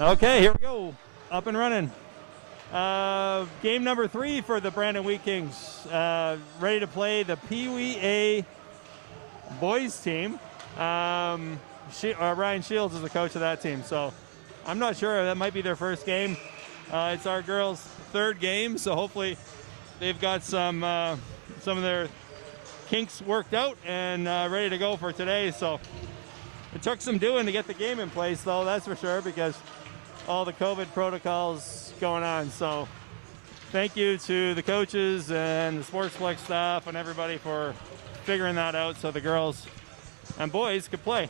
Okay, here we go. Up and running. Game number 3 for the Brandon Wheat Kings. Ready to play the Pee Wee A boys team. Ryan Shields is the coach of that team, so I'm not sure. That might be their first game. It's our girls' third game, so hopefully they've got some of their kinks worked out and ready to go for today. So it took some doing to get the game in place, though, that's for sure, because all the COVID protocols going on. So thank you to the coaches and the Sportsplex staff and everybody for figuring that out so the girls and boys could play.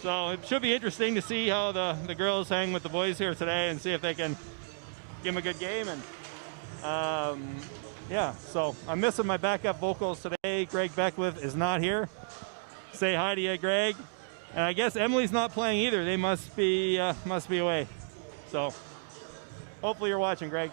So it should be interesting to see how the girls hang with the boys here today and see if they can give them a good game. And yeah, so I'm missing my backup vocals today. Greg Beckwith is not here. Say hi to you, Greg. And I guess Emily's not playing either. They must be away. So hopefully you're watching, Greg.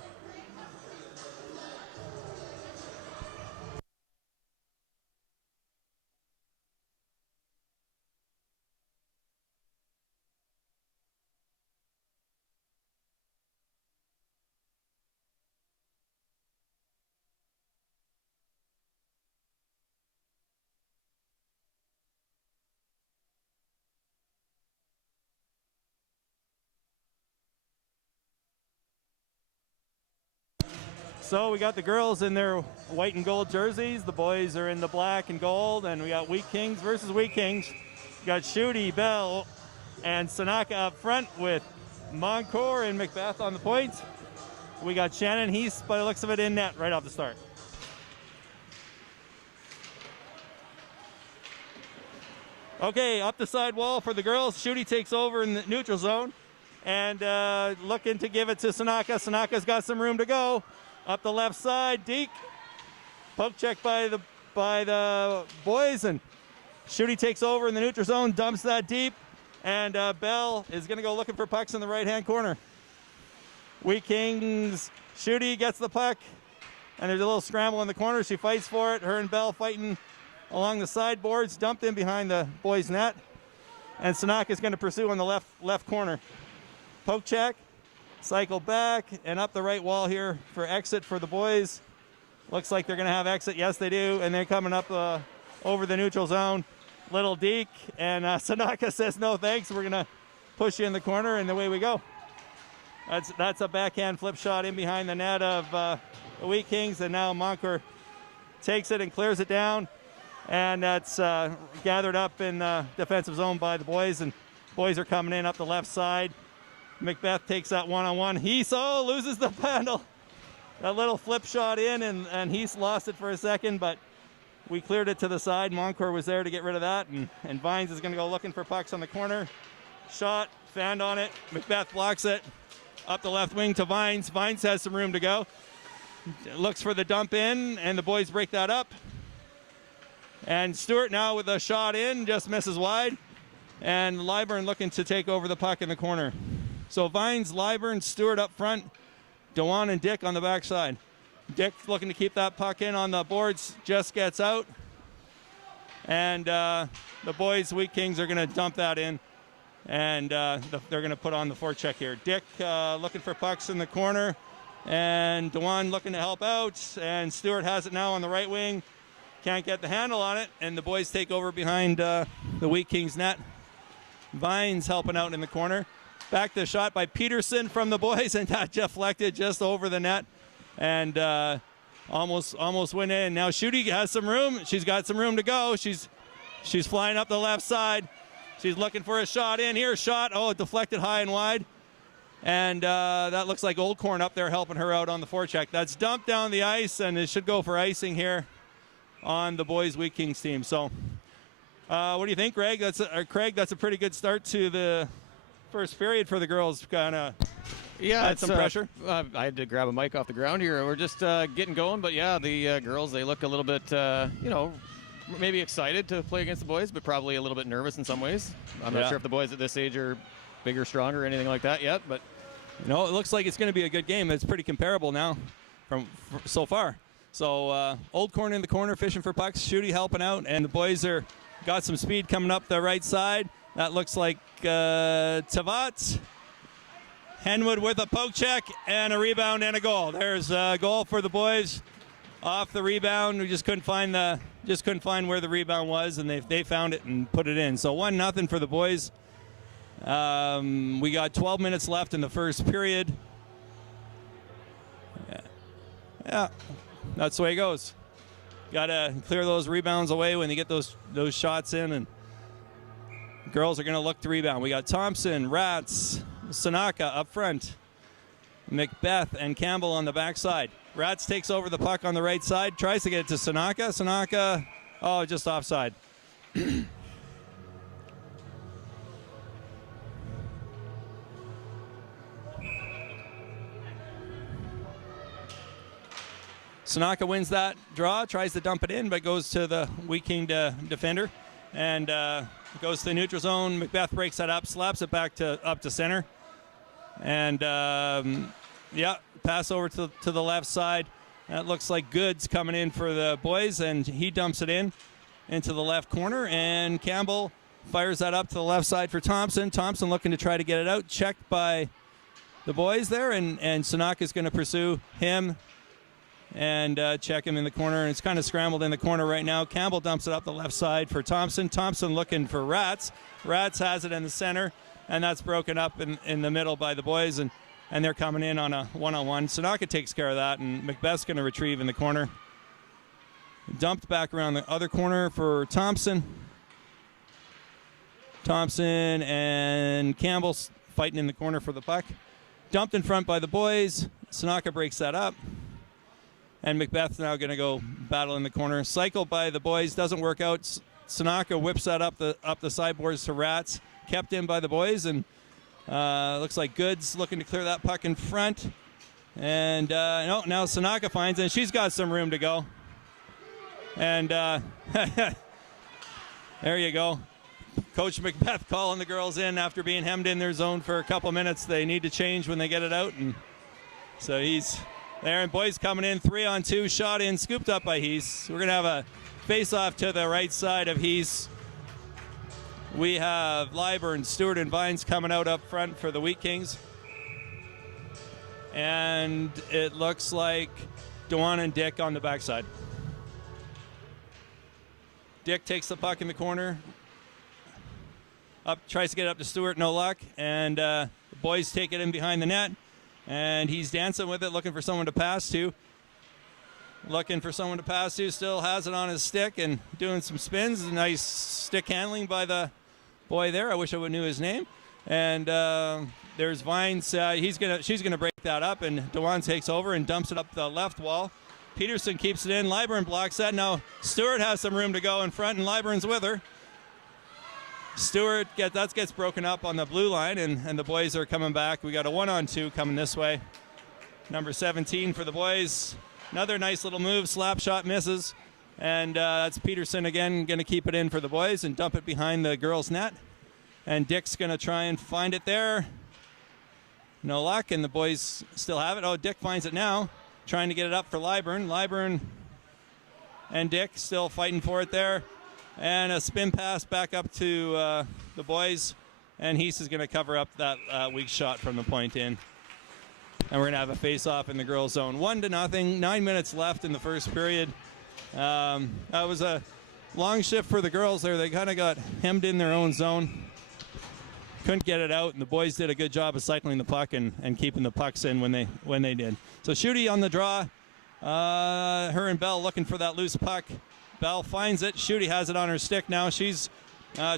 So we got the girls in their white and gold jerseys. The boys are in the black and gold, and we got Wheat Kings versus Wheat Kings. We got Shooty, Bell, and Sanaka up front with Moncour and Macbeth on the points. We got Shannon Heath, by the looks of it, in net right off the start. Okay, up the side wall for the girls. Shooty takes over in the neutral zone and looking to give it to Sanaka. Sanaka's got some room to go. Up the left side, Deke. Poke check by the boys, and Shooty takes over in the neutral zone, dumps that deep, and Bell is going to go looking for pucks in the right-hand corner. Wheat Kings, Shooty gets the puck, and there's a little scramble in the corner. She fights for it. Her and Bell fighting along the sideboards, dumped in behind the boys' net, and Sanaka is going to pursue on the left corner. Poke check. Cycle back and up the right wall here for exit for the boys. Looks like they're going to have exit. Yes, they do. And they're coming up over the neutral zone. Little deke. And Sanaka says, no, thanks. We're going to push you in the corner, and away we go. That's a backhand flip shot in behind the net of the Wheat Kings. And now Moncour takes it and clears it down. And that's gathered up in defensive zone by the boys. And boys are coming in up the left side. Macbeth takes that one-on-one. Heath loses the handle. A little flip shot in, and Heath lost it for a second, but we cleared it to the side. Moncour was there to get rid of that, and Vines is going to go looking for pucks on the corner. Shot, found on it. Macbeth blocks it. Up the left wing to Vines. Vines has some room to go. Looks for the dump in, and the boys break that up. And Stewart now with a shot in, just misses wide. And Lyburn looking to take over the puck in the corner. So Vines, Lyburn, Stewart up front, Dewan and Dick on the backside. Dick looking to keep that puck in on the boards, just gets out. And the boys, Wheat Kings, are going to dump that in. And they're going to put on the forecheck here. Dick looking for pucks in the corner. And Dewan looking to help out. And Stewart has it now on the right wing. Can't get the handle on it. And the boys take over behind the Wheat Kings net. Vines helping out in the corner. Back to shot by Peterson from the boys, and that deflected just over the net, and almost went in. Now Shooty has some room. She's got some room to go. She's flying up the left side. She's looking for a shot in here. Shot, it deflected high and wide, and that looks like Old Corn up there helping her out on the forecheck. That's dumped down the ice, and it should go for icing here on the boys' Wheat Kings team. So, what do you think, Greg? Craig, that's a pretty good start to the first period for the girls. Kind of had some pressure. I had to grab a mic off the ground here. We're just getting going, but yeah, the girls, they look a little bit, maybe excited to play against the boys, but probably a little bit nervous in some ways. I'm not sure if the boys at this age are bigger, stronger, or anything like that yet, but it looks like it's going to be a good game. It's pretty comparable now from so far. So Old Corn in the corner fishing for pucks, Shooty helping out, and the boys are got some speed coming up the right side. That looks like Tavat Henwood with a poke check and a rebound and a goal. There's a goal for the boys off the rebound. We just couldn't find where the rebound was, and they found it and put it in. So 1-0 for the boys. We got 12 minutes left in the first period. Yeah, that's the way it goes. Got to clear those rebounds away when you get those shots in, and girls are going to look to rebound. We got Thompson, Rats, Sanaka up front, Macbeth and Campbell on the backside. Rats takes over the puck on the right side, tries to get it to Sanaka. Sanaka, oh, just offside. Sanaka wins that draw, tries to dump it in, but goes to the weakening defender, and goes to the neutral zone. Macbeth breaks that up, slaps it back up to center, and pass over to the left side. That looks like Goods coming in for the boys, and he dumps it into the left corner, and Campbell fires that up to the left side for Thompson. Thompson looking to try to get it out, checked by the boys there, and Sanaka's going to pursue him and check him in the corner. And it's kind of scrambled in the corner right now. Campbell dumps it up the left side for Thompson. Thompson looking for Rats. Rats has it in the center, and that's broken up in the middle by the boys, and they're coming in on a one-on-one. Sanaka takes care of that, and Macbeth's going to retrieve in the corner. Dumped back around the other corner for Thompson. Thompson and Campbell fighting in the corner for the puck. Dumped in front by the boys. Sanaka breaks that up. And Macbeth's now going to go battle in the corner. Cycle by the boys, doesn't work out. Sanaka whips that up the sideboards to Rats. Kept in by the boys, and looks like Goods looking to clear that puck in front. And no, now Sanaka finds it, and she's got some room to go. And there you go. Coach Macbeth calling the girls in after being hemmed in their zone for a couple minutes. They need to change when they get it out, and so he's there, and boys coming in 3-on-2, shot in, scooped up by Heath. We're going to have a face-off to the right side of Heath. We have Lyburn, Stewart, and Vines coming out up front for the Wheat Kings. And it looks like Dewan and Dick on the backside. Dick takes the puck in the corner. Up, tries to get it up to Stewart, no luck. And the boys take it in behind the net. And he's dancing with it, looking for someone to pass to. Still has it on his stick and doing some spins. Nice stick handling by the boy there. I wish I would knew his name. And there's Vines. She's gonna break that up, and Dewan takes over and dumps it up the left wall. Peterson keeps it in. Lyburn blocks that. Now Stewart has some room to go in front, and Lyburn's with her. Stewart gets broken up on the blue line, and the boys are coming back. We got a 1-on-2 coming this way. Number 17 for the boys. Another nice little move. Slap shot misses. And that's Peterson again going to keep it in for the boys and dump it behind the girls' net. And Dick's going to try and find it there. No luck, and the boys still have it. Oh, Dick finds it now. Trying to get it up for Lyburn. Lyburn and Dick still fighting for it there. And a spin pass back up to the boys. And Heath is going to cover up that weak shot from the point in. And we're going to have a face-off in the girls' zone. 1-0. 9 minutes left in the first period. That was a long shift for the girls there. They kind of got hemmed in their own zone. Couldn't get it out, and the boys did a good job of cycling the puck and keeping the pucks in when they did. So Shooty on the draw. Her and Bell looking for that loose puck. Bell finds it. Shooty has it on her stick now. She's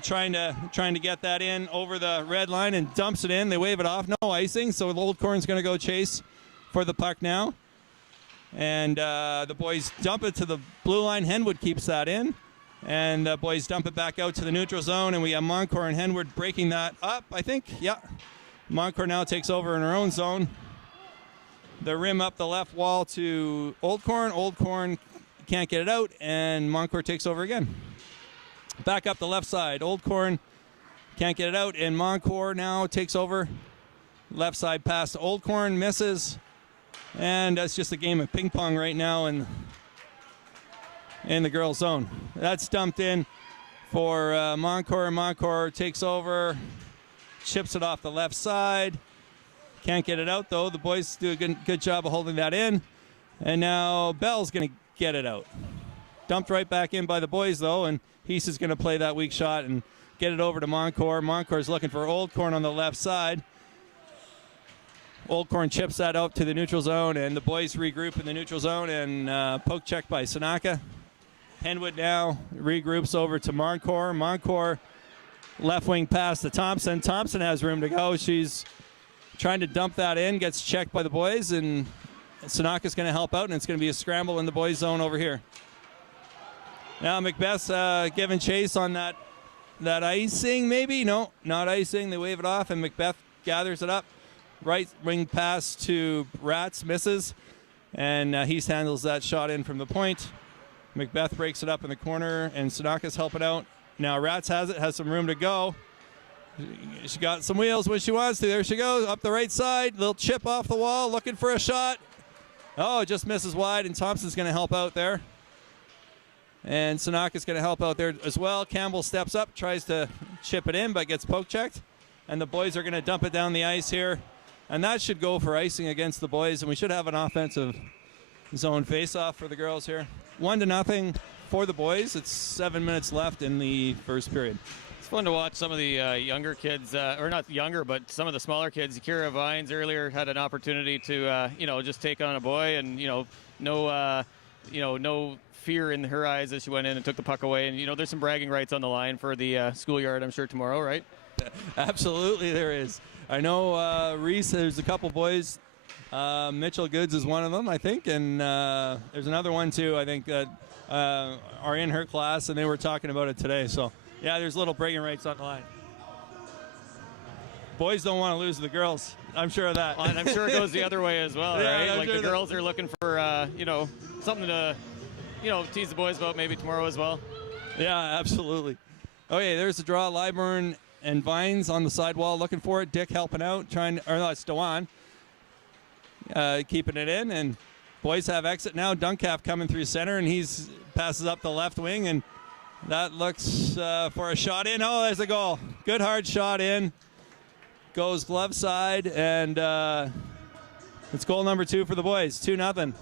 trying to get that in over the red line and dumps it in. They wave it off. No icing, so Old Corn's going to go chase for the puck now. And the boys dump it to the blue line. Henwood keeps that in. And the boys dump it back out to the neutral zone. And we have Moncor and Henwood breaking that up, I think. Yeah. Moncor now takes over in her own zone. The rim up the left wall to Old Corn. Old Corn can't get it out, and Moncor takes over again. Back up the left side. Old Corn can't get it out, and Moncor now takes over. Left side pass to Old Corn, misses. And that's just a game of ping pong right now in the girls' zone. That's dumped in for Moncor. Moncor takes over, chips it off the left side. Can't get it out, though. The boys do a good job of holding that in. And now Bell's going to get it out. Dumped right back in by the boys, though, and Heese is going to play that weak shot and get it over to Moncourt. Moncourt's looking for Old Corn on the left side. Old Corn chips that out to the neutral zone, and the boys regroup in the neutral zone, and poke check by Sanaka. Henwood now regroups over to Moncourt. Moncourt left wing pass to Thompson. Thompson has room to go. She's trying to dump that in, gets checked by the boys, and Sanaka's going to help out, and it's going to be a scramble in the boys' zone over here. Now Macbeth's giving chase on that icing, maybe? No, not icing. They wave it off, and Macbeth gathers it up. Right wing pass to Rats, misses, and Heese handles that shot in from the point. Macbeth breaks it up in the corner, and Sanaka's helping out. Now Rats has it, has some room to go. She got some wheels when she wants to. There she goes, up the right side. Little chip off the wall, looking for a shot. Oh, it just misses wide, and Thompson's going to help out there. And Sanaka's going to help out there as well. Campbell steps up, tries to chip it in, but gets poke checked. And the boys are going to dump it down the ice here. And that should go for icing against the boys, and we should have an offensive zone face-off for the girls here. 1-0 for the boys. It's 7 minutes left in the first period. It's fun to watch some of the younger kids, or not younger, but some of the smaller kids. Kira Vines earlier had an opportunity to, just take on a boy, and no fear in her eyes as she went in and took the puck away. And there's some bragging rights on the line for the schoolyard, I'm sure, tomorrow, right? Absolutely, there is. I know Reese, there's a couple boys. Mitchell Goods is one of them, I think, and there's another one too, I think, that are in her class, and they were talking about it today. So, yeah, there's little bragging rights on the line. Boys don't want to lose to the girls. I'm sure of that. And I'm sure it goes the other way as well, yeah, right? I'm like sure the girls are looking for, something to, tease the boys about maybe tomorrow as well. Yeah, absolutely. Okay, there's the draw. Liburn and Vines on the sidewall looking for it. Dick helping out, it's Dewan keeping it in, and boys have exit now. Duncalf coming through center, and he's passes up the left wing, and that looks for a shot in. Oh, there's a goal. Good hard shot in. Goes glove side, and it's goal number 2 for the boys. 2-0.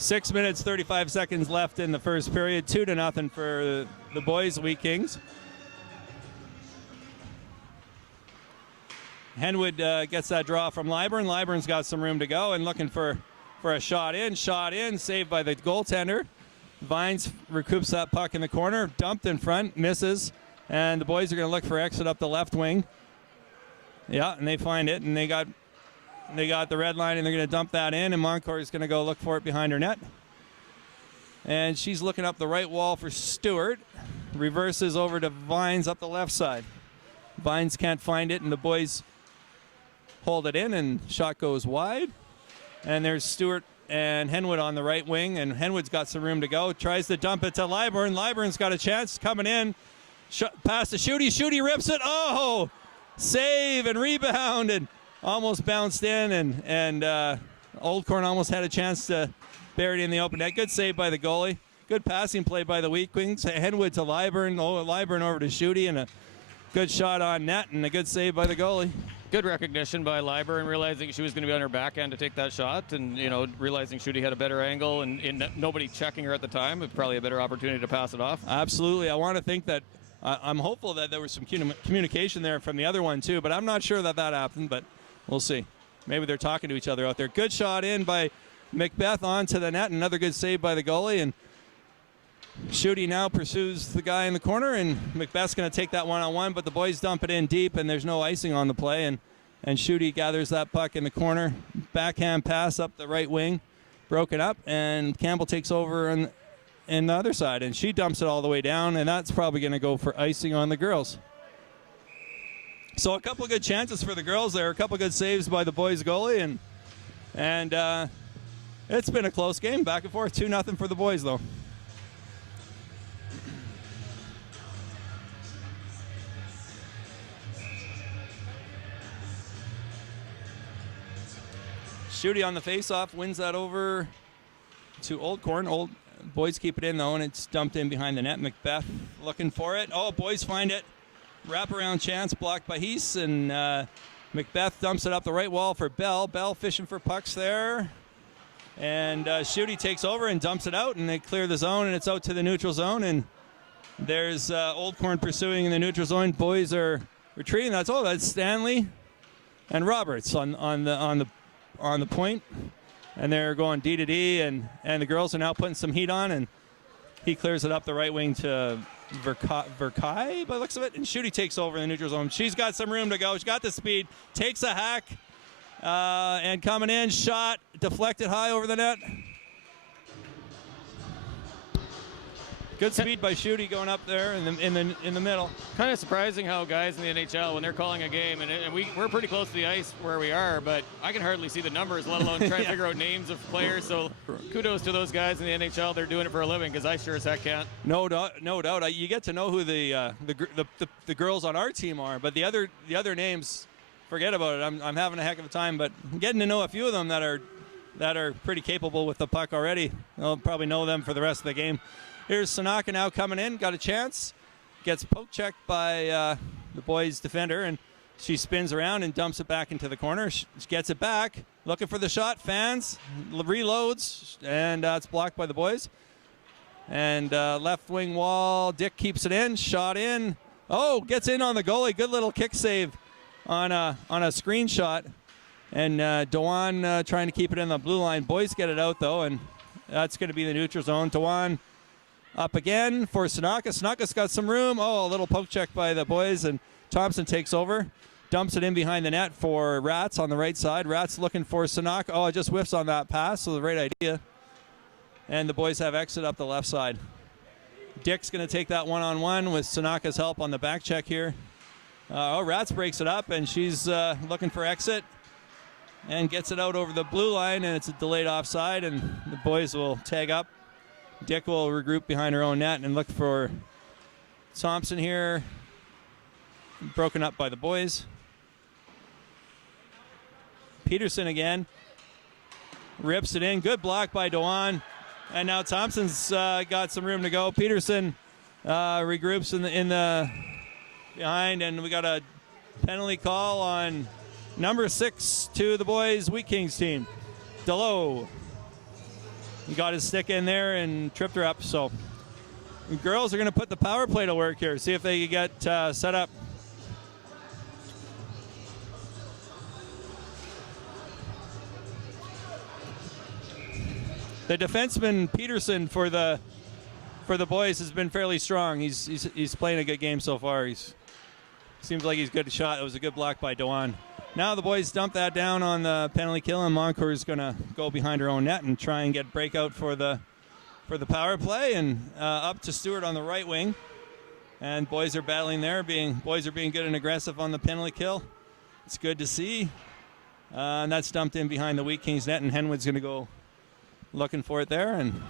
Six minutes, 35 seconds left in the first period. 2-0 for the boys, Wheat Kings. Henwood gets that draw from Liburn. Liburn's got some room to go and looking for a shot in. Shot in, saved by the goaltender. Vines recoups that puck in the corner. Dumped in front, misses. And the boys are going to look for exit up the left wing. Yeah, and they find it, and they got the red line, and they're going to dump that in, and Moncourt is going to go look for it behind her net. And she's looking up the right wall for Stewart. Reverses over to Vines up the left side. Vines can't find it, and the boys hold it in, and shot goes wide. And there's Stewart and Henwood on the right wing, and Henwood's got some room to go. Tries to dump it to Liburn. Liburn's got a chance coming in. Pass to Schutte. Schutte rips it. Oh! Save and rebound, and almost bounced in, and Old Corn almost had a chance to bury it in the open net. Good save by the goalie. Good passing play by the Wheat Kings. Henwood to Liburn. Liburn over to Schutte, and a good shot on net, and a good save by the goalie. Good recognition by Liburn, realizing she was going to be on her backhand to take that shot, and realizing Schutte had a better angle, and nobody checking her at the time. It's probably a better opportunity to pass it off. Absolutely. I want to think that I'm hopeful that there was some communication there from the other one too, but I'm not sure that happened, but we'll see. Maybe they're talking to each other out there. Good shot in by Macbeth onto the net. Another good save by the goalie. And Schutte now pursues the guy in the corner, and Macbeth's going to take that one-on-one, but the boys dump it in deep, and there's no icing on the play. And Schutte gathers that puck in the corner. Backhand pass up the right wing. Broken up, and Campbell takes over in the other side, and she dumps it all the way down, and that's probably going to go for icing on the girls. So a couple of good chances for the girls there, a couple of good saves by the boys goalie, and it's been a close game, back and forth. 2-0 for the boys, though. Schutte on the face-off, wins that over to Old Corn. Boys keep it in, though, and it's dumped in behind the net. Macbeth looking for it. Oh, boys find it. Wraparound chance blocked by Heese, and Macbeth dumps it up the right wall for Bell. Bell fishing for pucks there. And Schutte takes over and dumps it out, and they clear the zone, and it's out to the neutral zone. And there's Old Corn pursuing in the neutral zone. Boys are retreating. That's Stanley and Roberts on the point, and they're going D to D, and the girls are now putting some heat on, and he clears it up the right wing to Verkai by the looks of it, and Schutte takes over in the neutral zone. She's got some room to go. She's got the speed. Takes a hack. And coming in, shot, deflected high over the net. Good speed by Schutte going up there in the middle. Kind of surprising how guys in the NHL, when they're calling a game, and we're pretty close to the ice where we are, but I can hardly see the numbers, let alone try to figure out names of players. So kudos to those guys in the NHL. They're doing it for a living, because I sure as heck can't. No doubt. You get to know who the girls on our team are, but the other names, forget about it. I'm having a heck of a time, but getting to know a few of them that are pretty capable with the puck already. I'll probably know them for the rest of the game. Here's Sanaka now coming in, got a chance, gets poke checked by the boys' defender, and she spins around and dumps it back into the corner. She gets it back, looking for the shot, fans, reloads, and it's blocked by the boys. And left wing wall, Dick keeps it in, shot in. Oh, gets in on the goalie, good little kick save on a screenshot, and Dewan trying to keep it in the blue line. Boys get it out though, and that's going to be the neutral zone. Dewan up again for Sanaka. Sanaka's got some room. Oh, a little poke check by the boys, and Thompson takes over, dumps it in behind the net for Rats on the right side. Rats looking for Sanaka. Oh, it just whiffs on that pass, so the right idea. And the boys have exit up the left side. Dick's going to take that one-on-one with Sanaka's help on the back check here. Rats breaks it up, and she's looking for exit and gets it out over the blue line, and it's a delayed offside, and the boys will tag up. Dick will regroup behind her own net and look for Thompson here. Broken up by the boys. Peterson again. Rips it in. Good block by Dewan. And now Thompson's got some room to go. Peterson regroups in the behind, and we got a penalty call on number 6 to the boys' Wheat Kings team. Delow. He got his stick in there and tripped her up. So the girls are going to put the power play to work here. See if they can get set up. The defenseman Peterson for the boys has been fairly strong. He's playing a good game so far. Seems like he's a good shot. It was a good block by Dewan. Now the boys dump that down on the penalty kill, and Moncourt is going to go behind her own net and try and get breakout for the power play, and up to Stewart on the right wing. And boys are battling there. Boys are being good and aggressive on the penalty kill. It's good to see. And that's dumped in behind the Wheat Kings net, and Henwood's going to go looking for it there. And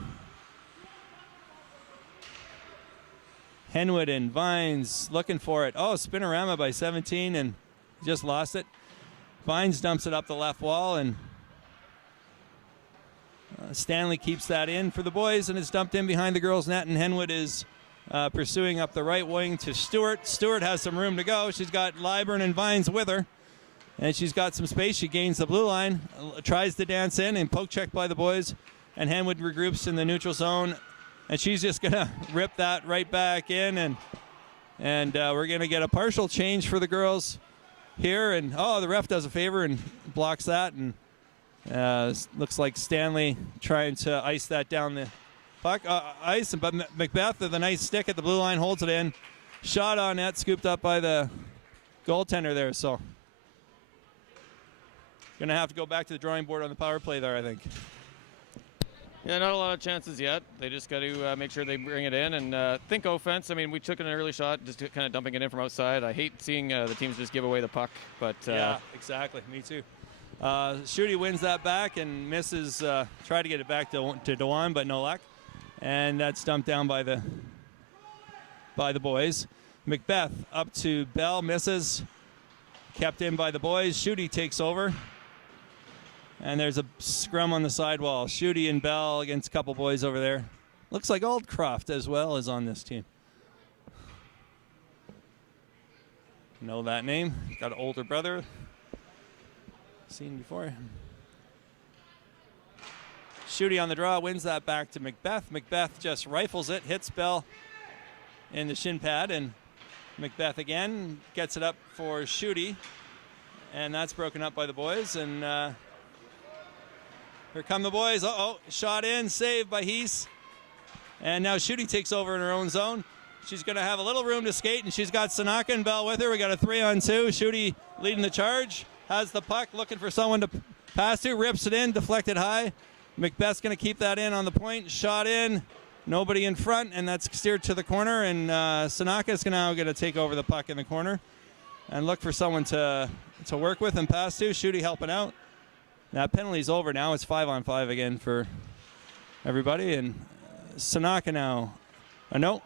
Henwood and Vines looking for it. Oh, spinorama by 17, and just lost it. Vines dumps it up the left wall, and Stanley keeps that in for the boys, and it's dumped in behind the girls' net, and Henwood is pursuing up the right wing to Stewart. Stewart has some room to go. She's got Lyburn and Vines with her, and she's got some space. She gains the blue line, tries to dance in, and poke check by the boys, and Henwood regroups in the neutral zone, and she's just going to rip that right back in, and we're going to get a partial change for the girls here, and the ref does a favor and blocks that, and looks like Stanley trying to ice that down the puck. But Macbeth with a nice stick at the blue line holds it in. Shot on net, scooped up by the goaltender there, so gonna have to go back to the drawing board on the power play there, I think. Yeah, not a lot of chances yet. They just got to make sure they bring it in and think offense. I mean, we took an early shot, just kind of dumping it in from outside. I hate seeing the teams just give away the puck, but yeah, exactly. Me too. Schutte wins that back and misses. Try to get it back to Dewan, but no luck. And that's dumped down by the boys. Macbeth up to Bell, misses. Kept in by the boys. Schutte takes over. And there's a scrum on the sidewall. Schutte and Bell against a couple boys over there. Looks like Aldcroft as well is on this team. Know that name. Got an older brother. Seen before. Shooty on the draw, wins that back to Macbeth. Macbeth just rifles it, hits Bell in the shin pad, and Macbeth again gets it up for Shooty. And that's broken up by the boys. And here come the boys. Uh-oh, shot in, saved by Heese. And now Shooty takes over in her own zone. She's going to have a little room to skate, and she's got Sanaka and Bell with her. We got a 3-on-2. Shooty leading the charge. Has the puck, looking for someone to pass to. Rips it in, deflected high. Macbeth's going to keep that in on the point. Shot in. Nobody in front, and that's steered to the corner. And Sanaka's now going to take over the puck in the corner and look for someone to work with and pass to. Shooty helping out. That penalty's over now. It's 5-on-5 again for everybody. And Sanaka now. No,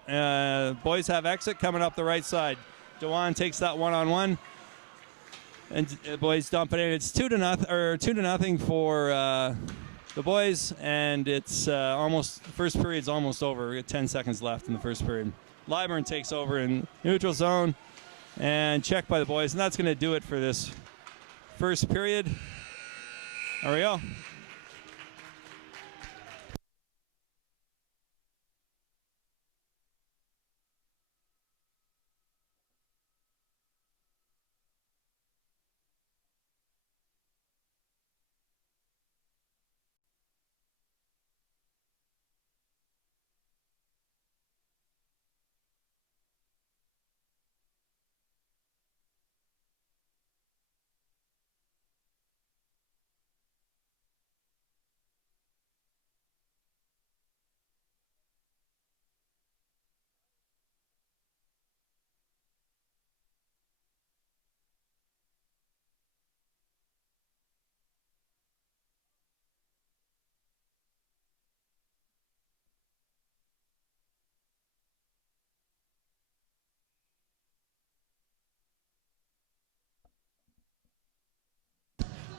boys have exit coming up the right side. Dewan takes that 1-on-1, and the boys dump it in. It's 2-0 for the boys, and it's first period's almost over. We got 10 seconds left in the first period. Liburn takes over in neutral zone, and checked by the boys, and that's going to do it for this first period. There we go.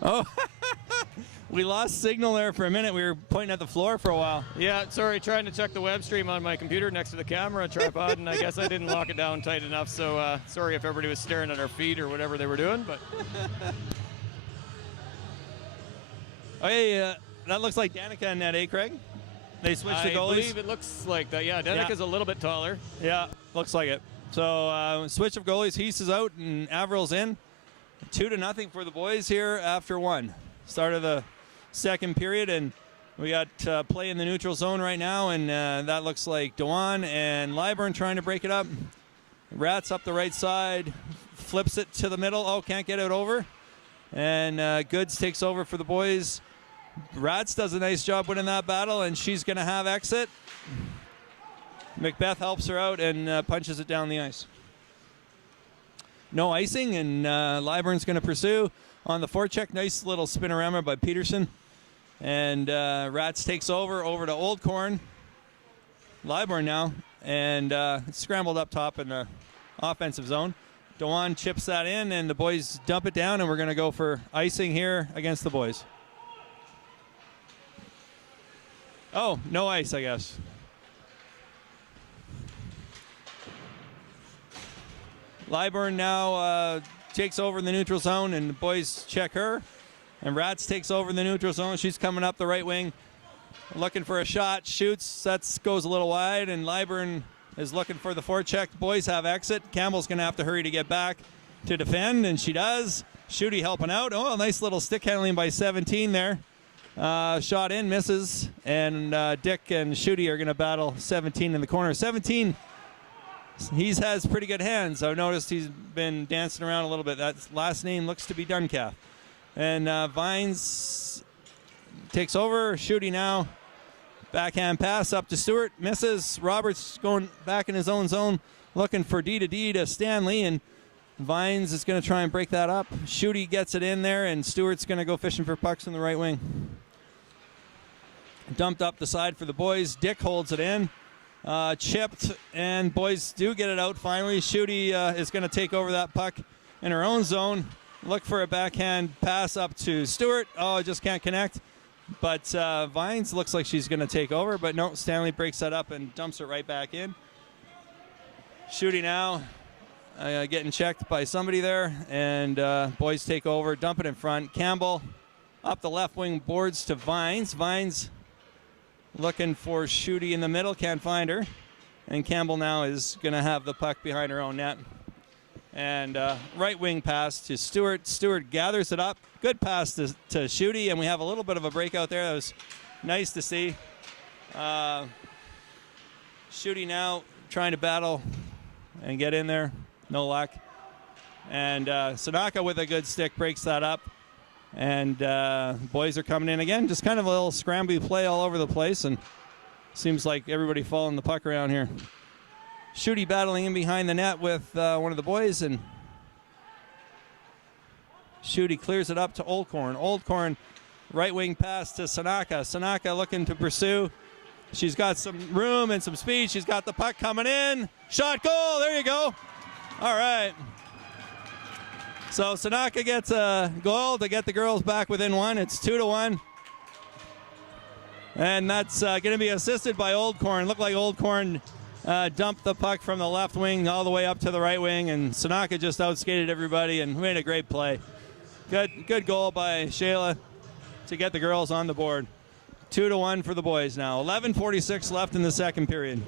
Oh, we lost signal there for a minute. We were pointing at the floor for a while. Yeah, sorry, trying to check the web stream on my computer next to the camera tripod, and I guess I didn't lock it down tight enough, so sorry if everybody was staring at our feet or whatever they were doing. But Hey, that looks like Danica in net, Craig? They switched the goalies? I believe it looks like that. Yeah, Danica's a little bit taller. Yeah, looks like it. So switch of goalies. Heese is out and Averil's in. 2-0 for the boys here after one. Start of the second period, and we got play in the neutral zone right now, and that looks like Dewan and Liburn trying to break it up. Rats up the right side, flips it to the middle. Oh, can't get it over. And Goods takes over for the boys. Rats does a nice job winning that battle, and she's going to have exit. Macbeth helps her out and punches it down the ice. No icing, and Liburn's going to pursue on the forecheck. Nice little spinorama by Peterson. And Rats takes over to Old Corn. Liburn now, and scrambled up top in the offensive zone. Dewan chips that in, and the boys dump it down, and we're going to go for icing here against the boys. Oh, no ice, I guess. Liburn now takes over in the neutral zone, and the boys check her. And Rats takes over in the neutral zone. She's coming up the right wing, looking for a shot, shoots. That goes a little wide, and Liburn is looking for the forecheck. Boys have exit. Campbell's going to have to hurry to get back to defend, and she does. Shooty helping out. Oh, a nice little stick handling by 17 there. Shot in, misses, and Dick and Shooty are going to battle 17 in the corner. 17, he has pretty good hands. I've noticed he's been dancing around a little bit. That last name looks to be Duncalf. And Vines takes over. Shooty now. Backhand pass up to Stewart. Misses. Roberts going back in his own zone, looking for D to Stanley, and Vines is going to try and break that up. Shooty gets it in there, and Stewart's going to go fishing for pucks in the right wing. Dumped up the side for the boys. Dick holds it in. Chipped, and boys do get it out finally. Shooty is going to take over that puck in her own zone. Look for a backhand pass up to Stewart. Oh, just can't connect. But Vines looks like she's going to take over, but no, Stanley breaks that up and dumps it right back in. Shooty now getting checked by somebody there, and boys take over, dump it in front. Campbell up the left wing boards to Vines. Vines looking for Shooty in the middle, can't find her. And Campbell now is going to have the puck behind her own net. And right wing pass to Stewart. Stewart gathers it up. Good pass to Shooty, and we have a little bit of a breakout there. That was nice to see. Shooty now trying to battle and get in there. No luck. And Sanaka with a good stick breaks that up. And boys are coming in again. Just kind of a little scrambley play all over the place. And seems like everybody following the puck around here. Shooty battling in behind the net with one of the boys, and Shooty clears it up to Oldcorn. Oldcorn, right wing pass to Sanaka. Sanaka looking to pursue. She's got some room and some speed. She's got the puck coming in. Shot, goal, there you go. All right. So Sanaka gets a goal to get the girls back within one. It's 2-1. And that's going to be assisted by Oldcorn. Looked like Oldcorn dumped the puck from the left wing all the way up to the right wing, and Sanaka just outskated everybody and made a great play. Good goal by Shayla to get the girls on the board. 2-1 for the boys now. 11:46 left in the second period.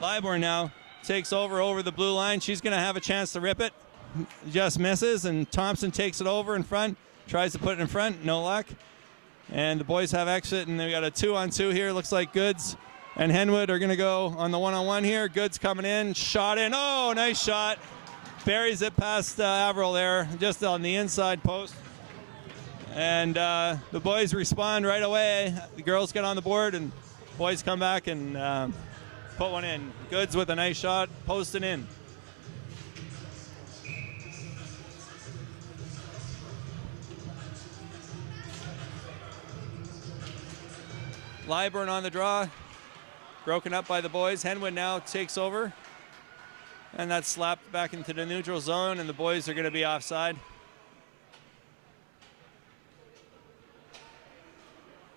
Liborn now takes over the blue line. She's going to have a chance to rip it. Just misses, and Thompson takes it over in front. Tries to put it in front. No luck. And the boys have exit, and they got a 2-on-2 here. Looks like Goods and Henwood are going to go on the 1-on-1 here. Goods coming in. Shot in. Oh, nice shot. Buries it past Averill there, just on the inside post. And the boys respond right away. The girls get on the board, and boys come back and put one in. Goods with a nice shot, posting in. Liburn on the draw, broken up by the boys. Henwood now takes over, and that's slapped back into the neutral zone, and the boys are going to be offside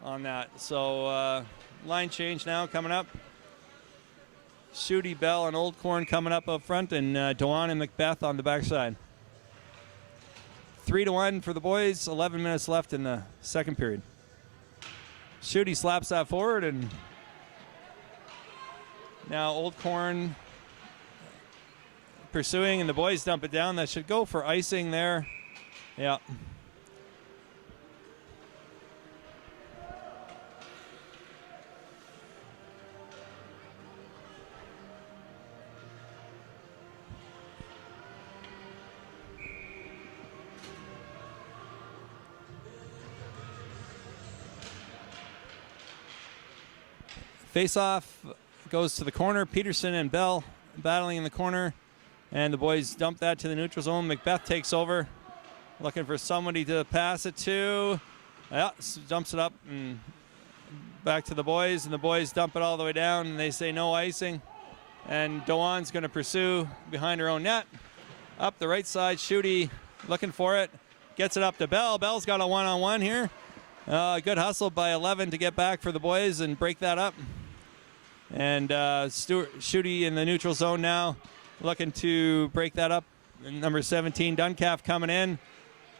on that. So line change now coming up. Shooty, Bell, and Oldcorn coming up front, and Dewan and Macbeth on the backside. 3-1 for the boys. 11 minutes left in the second period. Shooty slaps that forward, and now Oldcorn pursuing, and the boys dump it down. That should go for icing there. Yeah. Face-off goes to the corner. Peterson and Bell battling in the corner, and the boys dump that to the neutral zone. Macbeth takes over, looking for somebody to pass it to. Yeah, dumps it up and back to the boys, and the boys dump it all the way down, and they say no icing. And Dewan's going to pursue behind her own net. Up the right side, Shooty looking for it. Gets it up to Bell. Bell's got a one-on-one here. Good hustle by 11 to get back for the boys and break that up. And Shooty in the neutral zone now, looking to break that up. And number 17, Duncalf coming in.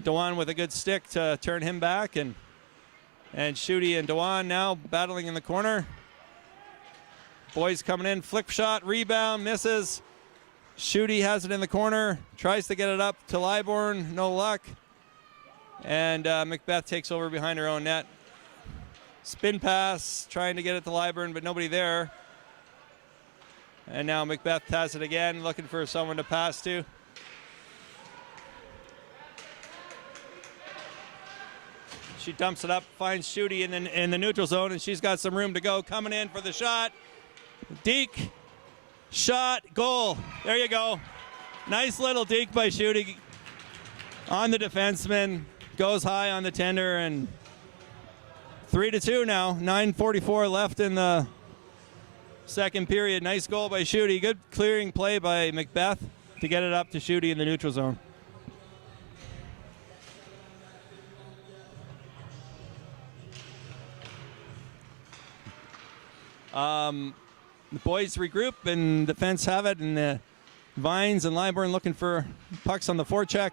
Dewan with a good stick to turn him back. And Shooty and Dewan now battling in the corner. Boys coming in, flick shot, rebound, misses. Shooty has it in the corner, tries to get it up to Liborn, no luck. And Macbeth takes over behind her own net. Spin pass, trying to get it to Liburn, but nobody there. And now Macbeth has it again, looking for someone to pass to. She dumps it up, finds Shooty in the neutral zone, and she's got some room to go. Coming in for the shot. Deke, shot, goal. There you go. Nice little deke by Shooty on the defenseman. Goes high on the tender, and 3-2 now. 9:44 left in the second period. Nice goal by Shooty. Good clearing play by Macbeth to get it up to Shooty in the neutral zone. The boys regroup and the defense have it, and Vines and Liburn looking for pucks on the forecheck.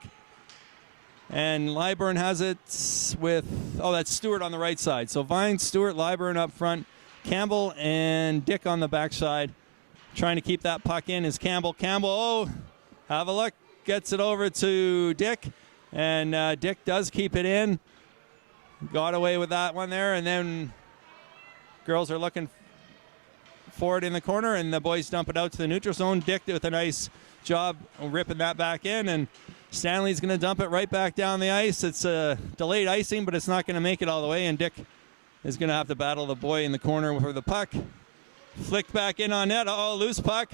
And Liburn has it with, that's Stewart on the right side. So Vines, Stewart, Liburn up front. Campbell and Dick on the backside. Trying to keep that puck in is Campbell. Campbell, have a look. Gets it over to Dick. And Dick does keep it in. Got away with that one there. And then girls are looking for it in the corner. And the boys dump it out to the neutral zone. Dick with a nice job ripping that back in. And Stanley's going to dump it right back down the ice. It's a delayed icing, but it's not going to make it all the way. And Dick is going to have to battle the boy in the corner for the puck. Flicked back in on net. Loose puck.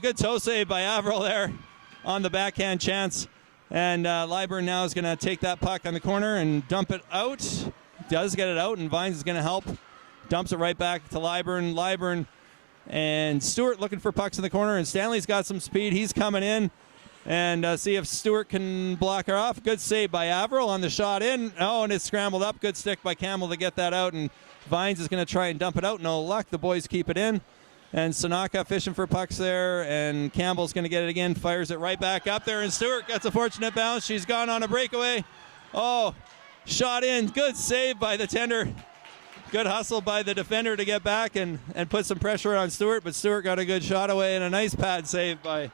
Good toe save by Averill there on the backhand chance. And Liburn now is going to take that puck on the corner and dump it out. Does get it out, and Vines is going to help. Dumps it right back to Liburn. Liburn and Stewart looking for pucks in the corner, and Stanley's got some speed. He's coming in. And see if Stewart can block her off. Good save by Averill on the shot in. And it's scrambled up. Good stick by Campbell to get that out. And Vines is going to try and dump it out. No luck. The boys keep it in. And Sanaka fishing for pucks there. And Campbell's going to get it again. Fires it right back up there. And Stewart gets a fortunate bounce. She's gone on a breakaway. Shot in. Good save by the tender. Good hustle by the defender to get back and put some pressure on Stewart. But Stewart got a good shot away and a nice pad save by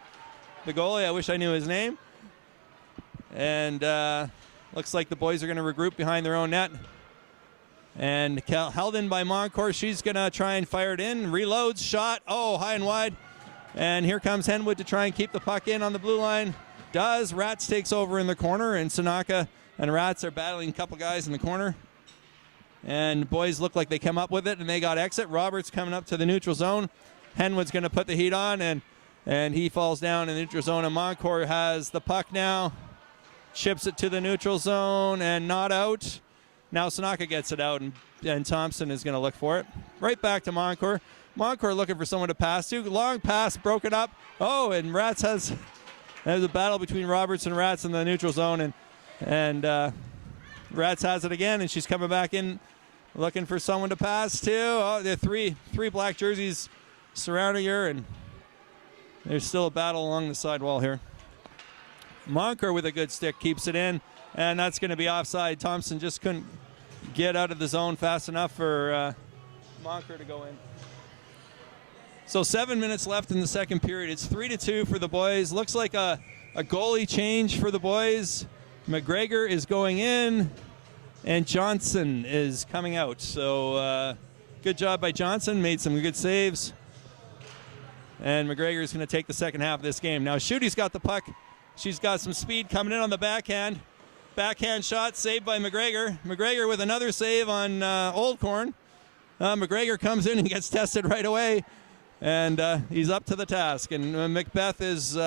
the goalie. I wish I knew his name. And looks like the boys are going to regroup behind their own net. And held in by Moncourt. She's going to try and fire it in. Reloads. Shot. High and wide. And here comes Henwood to try and keep the puck in on the blue line. Does. Rats takes over in the corner. And Sanaka and Rats are battling a couple guys in the corner. And the boys look like they come up with it. And they got exit. Roberts coming up to the neutral zone. Henwood's going to put the heat on. And he falls down in the neutral zone. And Moncourt has the puck now. Chips it to the neutral zone and not out. Now Sanaka gets it out, and Thompson is going to look for it. Right back to Moncourt. Moncourt looking for someone to pass to. Long pass, broken up. And Rats there's a battle between Roberts and Rats in the neutral zone. And Rats has it again, and she's coming back in looking for someone to pass to. There are three black jerseys surrounding her, and there's still a battle along the sidewall here. Moncourt with a good stick keeps it in, and that's going to be offside. Thompson just couldn't get out of the zone fast enough for Moncourt to go in. So 7 minutes left in the second period. It's 3-2 for the boys. Looks like a goalie change for the boys. McGregor is going in, and Johnson is coming out. So good job by Johnson. Made some good saves. And McGregor is going to take the second half of this game. Now, Schute's got the puck. She's got some speed coming in on the backhand. Backhand shot saved by McGregor. McGregor with another save on Oldcorn. McGregor comes in and gets tested right away. And he's up to the task. And Macbeth is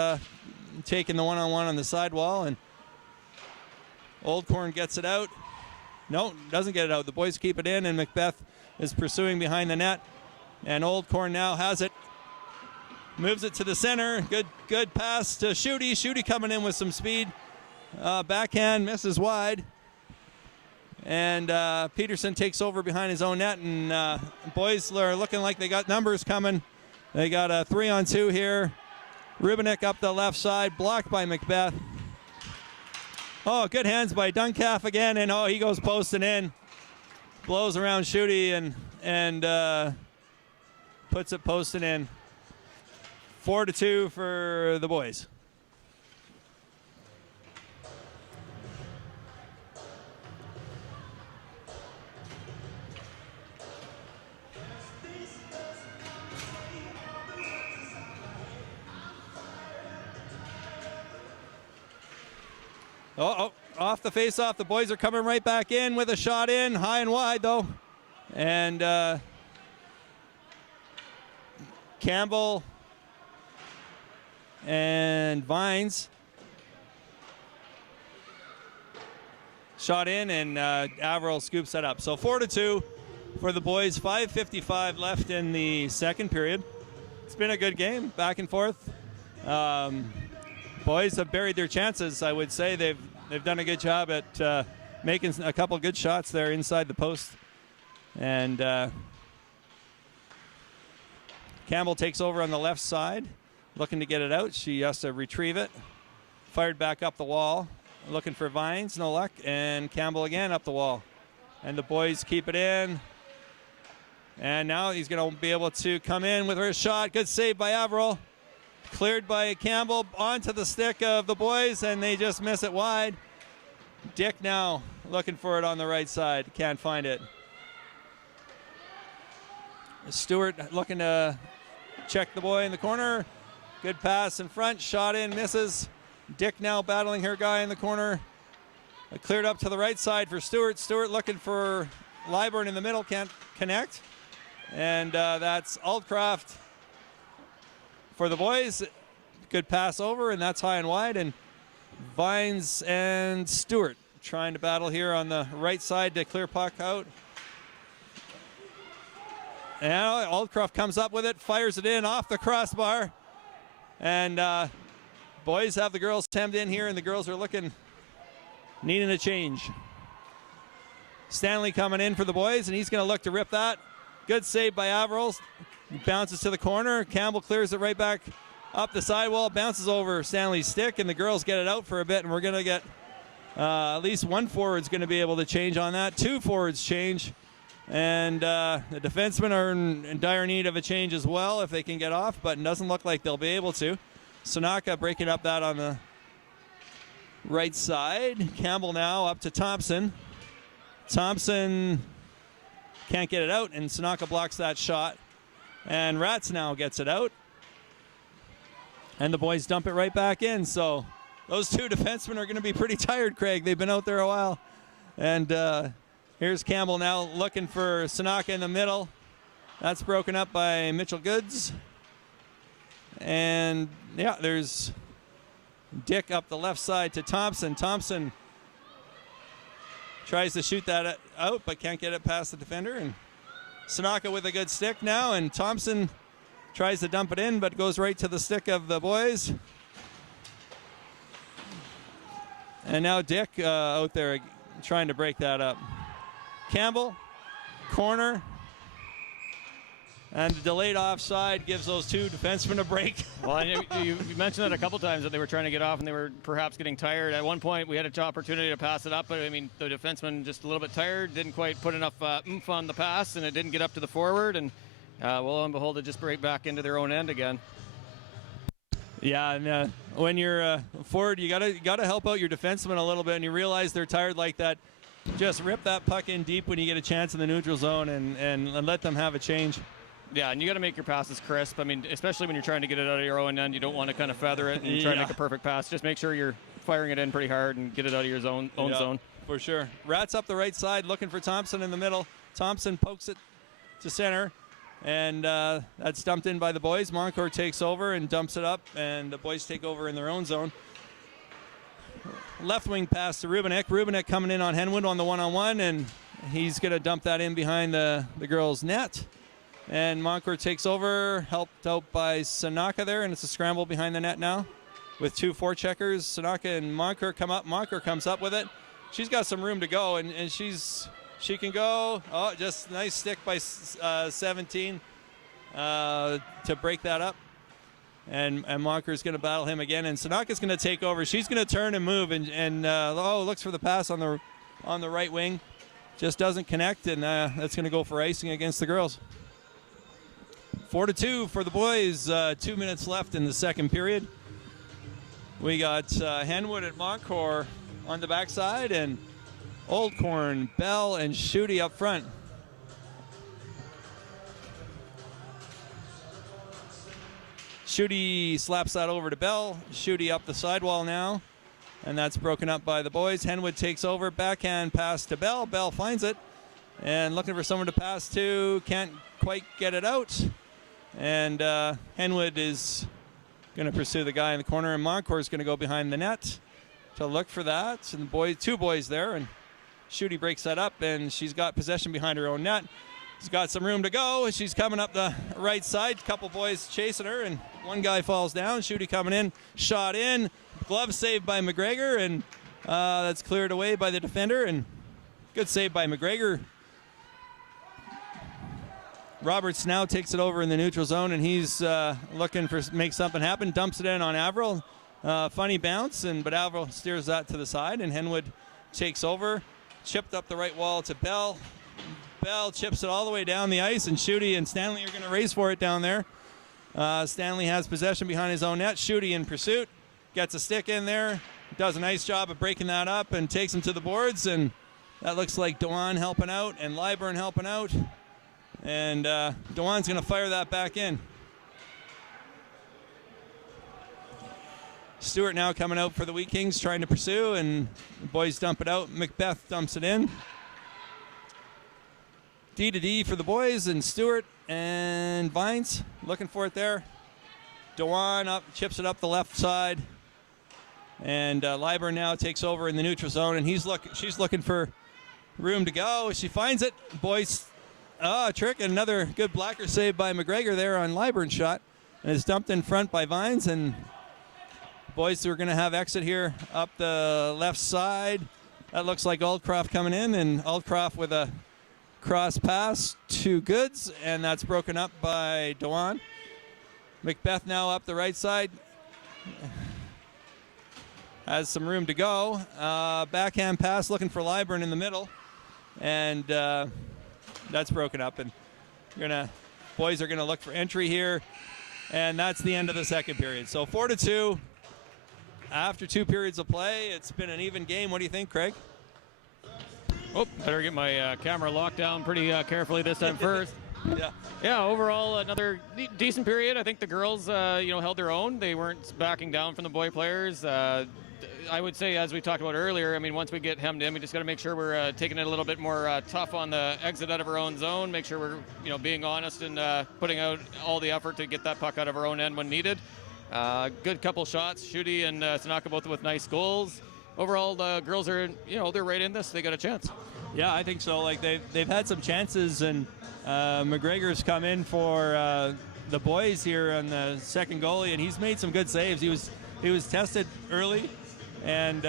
taking the one-on-one on the sidewall. And Oldcorn gets it out. No, doesn't get it out. The boys keep it in, and Macbeth is pursuing behind the net. And Oldcorn now has it. Moves it to the center. Good pass to Schutte. Schutte coming in with some speed. Backhand misses wide. And Peterson takes over behind his own net. And boys are looking like they got numbers coming. They got a 3-on-2 here. Rubinek up the left side. Blocked by Macbeth. Good hands by Duncalf again. And he goes posting in. Blows around Schutte and puts it posting in. 4-2 for the boys. Off the face-off. The boys are coming right back in with a shot in. High and wide, though. And Campbell and Vines shot in, and Averill scoops that up. So 4-2 for the boys. 5:55 left in the second period. It's been a good game, back and forth. Boys have buried their chances, I would say. They've done a good job at making a couple good shots there inside the post. And Campbell takes over on the left side, looking to get it out. She has to retrieve it. Fired back up the wall, looking for Vines, no luck. And Campbell again up the wall. And the boys keep it in. And now he's going to be able to come in with her shot. Good save by Averill. Cleared by Campbell onto the stick of the boys, and they just miss it wide. Dick now looking for it on the right side. Can't find it. Stewart looking to check the boy in the corner. Good pass in front. Shot in, misses. Dick now battling her guy in the corner. Cleared up to the right side for Stewart. Stewart looking for Lyburn in the middle. Can't connect. And that's Aldcroft for the boys. Good pass over, and that's high and wide. And Vines and Stewart trying to battle here on the right side to clear puck out. And Aldcroft comes up with it, fires it in off the crossbar. And boys have the girls hemmed in here, and the girls are needing a change. Stanley coming in for the boys, and he's going to look to rip that. Good save by Averill. Bounces to the corner. Campbell clears it right back up the sidewall, bounces over Stanley's stick, and the girls get it out for a bit, and we're going to get at least one forward's going to be able to change on that. Two forwards change, and the defensemen are in dire need of a change as well if they can get off, but it doesn't look like they'll be able to. Sanaka breaking up that on the right side. Campbell now up to Thompson. Thompson can't get it out, and Sanaka blocks that shot. And Rats now gets it out. And the boys dump it right back in. So those two defensemen are going to be pretty tired, Craig. They've been out there a while. And here's Campbell now looking for Sanaka in the middle. That's broken up by Mitchell Goods. And, yeah, there's Dick up the left side to Thompson. Thompson tries to shoot that out, but can't get it past the defender. And Sanaka with a good stick now, and Thompson tries to dump it in, but goes right to the stick of the boys. And now Dick out there trying to break that up. Campbell, corner. And the delayed offside gives those two defensemen a break. Well, you mentioned that a couple times that they were trying to get off and they were perhaps getting tired. At one point, we had an opportunity to pass it up, but I mean, the defenseman just a little bit tired, didn't quite put enough oomph on the pass, and it didn't get up to the forward. And lo and behold, it just break back into their own end again. Yeah, and when you're forward, you gotta help out your defensemen a little bit, and you realize they're tired like that. Just rip that puck in deep when you get a chance in the neutral zone, and let them have a change. Yeah, and you got to make your passes crisp. I mean, especially when you're trying to get it out of your own end, you don't want to kind of feather it and try to make a perfect pass. Just make sure you're firing it in pretty hard and get it out of your own zone. For sure. Rats up the right side, looking for Thompson in the middle. Thompson pokes it to center, and that's dumped in by the boys. Moncor takes over and dumps it up, and the boys take over in their own zone. Left wing pass to Rubinek. Rubinek coming in on Henwood on the one-on-one, and he's going to dump that in behind the girls' net. And Moncur takes over, helped out by Sanaka there, and it's a scramble behind the net now with two forecheckers. Sanaka and Moncur come up. Moncur comes up with it. She's got some room to go, and she can go. Oh, just nice stick by 17 to break that up. And Monker's going to battle him again, and Sanaka's going to take over. She's going to turn and move, and looks for the pass on the right wing. Just doesn't connect, and that's going to go for icing against the girls. 4-2 for the boys. 2 minutes left in the second period. We got Henwood and Moncor on the backside, and Oldcorn, Bell, and Schutte up front. Schutte slaps that over to Bell. Schutte up the sidewall now, and that's broken up by the boys. Henwood takes over. Backhand pass to Bell. Bell finds it, and looking for someone to pass to. Can't quite get it out. And Henwood is going to pursue the guy in the corner, and Moncor is going to go behind the net to look for that. And two boys there, and Schutte breaks that up, and she's got possession behind her own net. She's got some room to go. She's coming up the right side. Couple boys chasing her, and one guy falls down. Schutte coming in, shot in. Glove saved by McGregor, and that's cleared away by the defender. And good save by McGregor. Roberts now takes it over in the neutral zone, and he's looking for make something happen. Dumps it in on Averill. Funny bounce, but Averill steers that to the side, and Henwood takes over. Chipped up the right wall to Bell. Bell chips it all the way down the ice, and Schutte and Stanley are going to race for it down there. Stanley has possession behind his own net. Schutte in pursuit. Gets a stick in there. Does a nice job of breaking that up and takes him to the boards, and that looks like Dewan helping out and Lyburn helping out. And Dewan's going to fire that back in. Stewart now coming out for the Wheat Kings, trying to pursue, and the boys dump it out. Macbeth dumps it in. D to D for the boys, and Stewart and Vines looking for it there. Dewan up, chips it up the left side. And Lyburn now takes over in the neutral zone, and she's looking for room to go. She finds it. Boys, trick, and another good blocker save by McGregor there on Lyburn's shot. And it's dumped in front by Vines, and boys are going to have exit here up the left side. That looks like Aldcroft coming in, and Aldcroft with a cross pass to Goods, and that's broken up by Dewan. Macbeth now up the right side. Has some room to go. Backhand pass looking for Lyburn in the middle, and that's broken up. And boys are gonna look for entry here, and that's the end of the second period. So 4-2 after 2 periods of play. It's been an even game. What do you think, Craig? Oh, better get my camera locked down pretty carefully this time first. Yeah, overall another decent period. I think the girls held their own. They weren't backing down from the boy players. I would say, as we talked about earlier, I mean, once we get hemmed in, we just got to make sure we're taking it a little bit more tough on the exit out of our own zone. Make sure we're being honest and putting out all the effort to get that puck out of our own end when needed. Good couple shots. Schutte and Sanaka both with nice goals. Overall, the girls are they're right in this. They got a chance. Yeah, I think so. Like they've had some chances, and McGregor's come in for the boys here on the second goalie, and he's made some good saves. He was tested early, and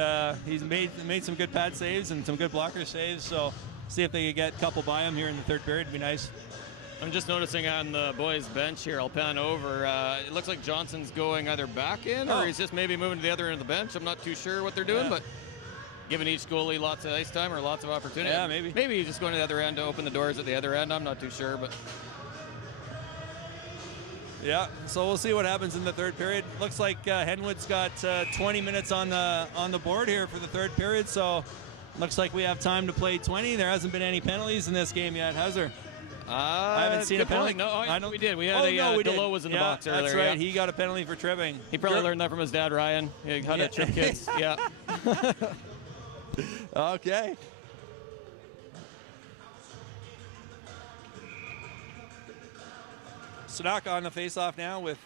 he's made some good pad saves and some good blocker saves. So see if they can get a couple by him here in the third period. It'd be nice. I'm just noticing on the boys' bench here, I'll pan over. It looks like Johnson's going either back in or he's just maybe moving to the other end of the bench. I'm not too sure what they're doing, but giving each goalie lots of ice time or lots of opportunity. Yeah, maybe. Maybe he's just going to the other end to open the doors at the other end. I'm not too sure, but. Yeah, so we'll see what happens in the third period. Looks like Henwood's got 20 minutes on the board here for the third period, so looks like we have time to play 20. There hasn't been any penalties in this game yet, has there? I haven't seen a penalty. No, we did. We had Delo was in the box earlier. That's right. He got a penalty for tripping. He probably learned that from his dad, Ryan. How to trip kids. Yeah. Okay. Sanaka on the face-off now with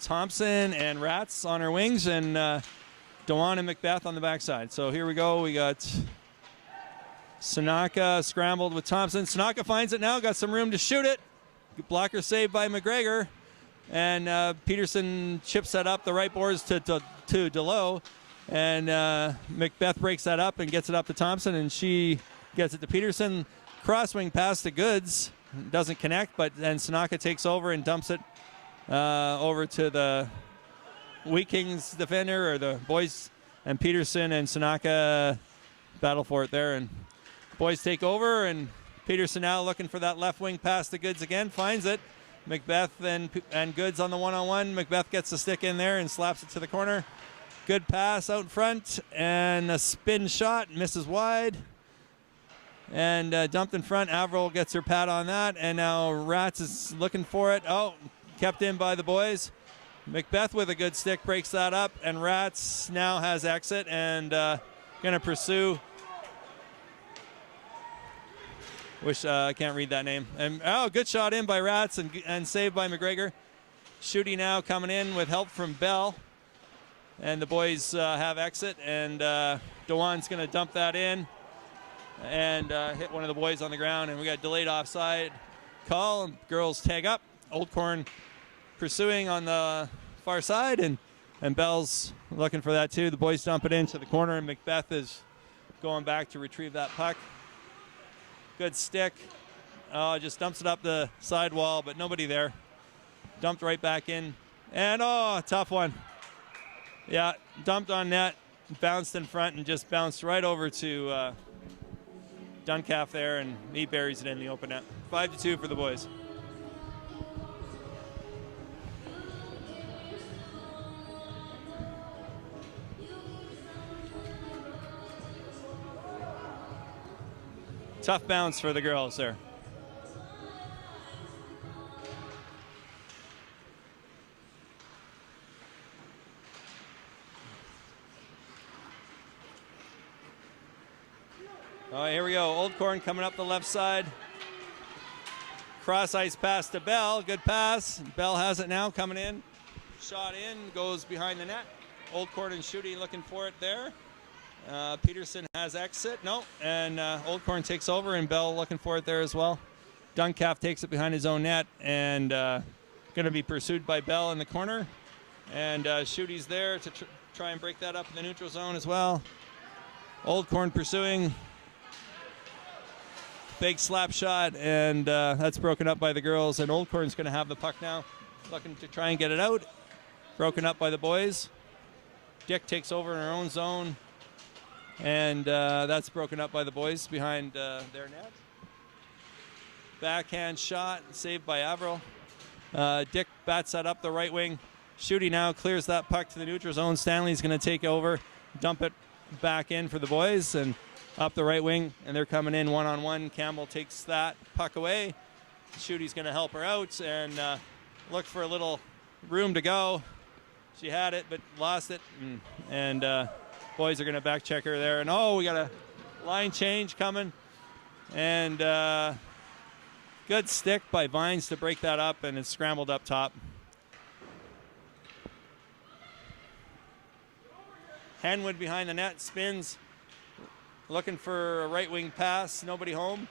Thompson and Rats on her wings, and Dewan and Macbeth on the backside. So here we go. We got Sanaka scrambled with Thompson. Sanaka finds it now, got some room to shoot it. Blocker saved by McGregor. And Peterson chips that up the right boards to Delo. And Macbeth breaks that up and gets it up to Thompson, and she gets it to Peterson. Crosswing pass to Goods. Doesn't connect, but then Sanaka takes over and dumps it over to the Wheat Kings defender, or the boys, and Peterson and Sanaka battle for it there, and boys take over, and Peterson now looking for that left wing pass to Goods again, finds it. Macbeth and Goods on the one-on-one. Macbeth gets the stick in there and slaps it to the corner. Good pass out in front, and a spin shot, misses wide. And dumped in front. Averill gets her pat on that, and now Rats is looking for it. Oh, kept in by the boys. Macbeth with a good stick breaks that up, and Rats now has exit and going to pursue. I can't read that name. And good shot in by Rats and saved by McGregor. Schutte now coming in with help from Bell, and the boys have exit, and Dewan's going to dump that in and hit one of the boys on the ground, and we got delayed offside call, and girls tag up. Old Corn pursuing on the far side, and Bell's looking for that too. The boys dump it into the corner, and Macbeth is going back to retrieve that puck. Good stick Just dumps it up the side wall, but nobody there. Dumped right back in. And, tough one. Yeah, dumped on net, bounced in front, and just bounced right over to Duncalf there, and he buries it in the open net. 5-2 for the boys. Tough bounce for the girls there. Oh, here we go. Old Corn coming up the left side. Cross ice pass to Bell. Good pass. Bell has it now coming in. Shot in, goes behind the net. Old Corn and Shooty looking for it there. Peterson has exit. No. And Old Corn takes over, and Bell looking for it there as well. Duncalf takes it behind his own net, and going to be pursued by Bell in the corner. And Shooty's there to try and break that up in the neutral zone as well. Old Corn pursuing. Big slap shot, and that's broken up by the girls. And Old Corn's going to have the puck now, looking to try and get it out. Broken up by the boys. Dick takes over in her own zone, and that's broken up by the boys behind their net. Backhand shot, saved by Averill. Dick bats that up the right wing. Shooty now clears that puck to the neutral zone. Stanley's going to take over, dump it back in for the boys, and up the right wing, and they're coming in one-on-one. Campbell takes that puck away. Shooty's going to help her out and look for a little room to go. She had it, but lost it, and boys are going to back check her there. And we got a line change coming, and good stick by Vines to break that up, and it's scrambled up top. Henwood behind the net, spins, looking for a right wing pass, nobody home.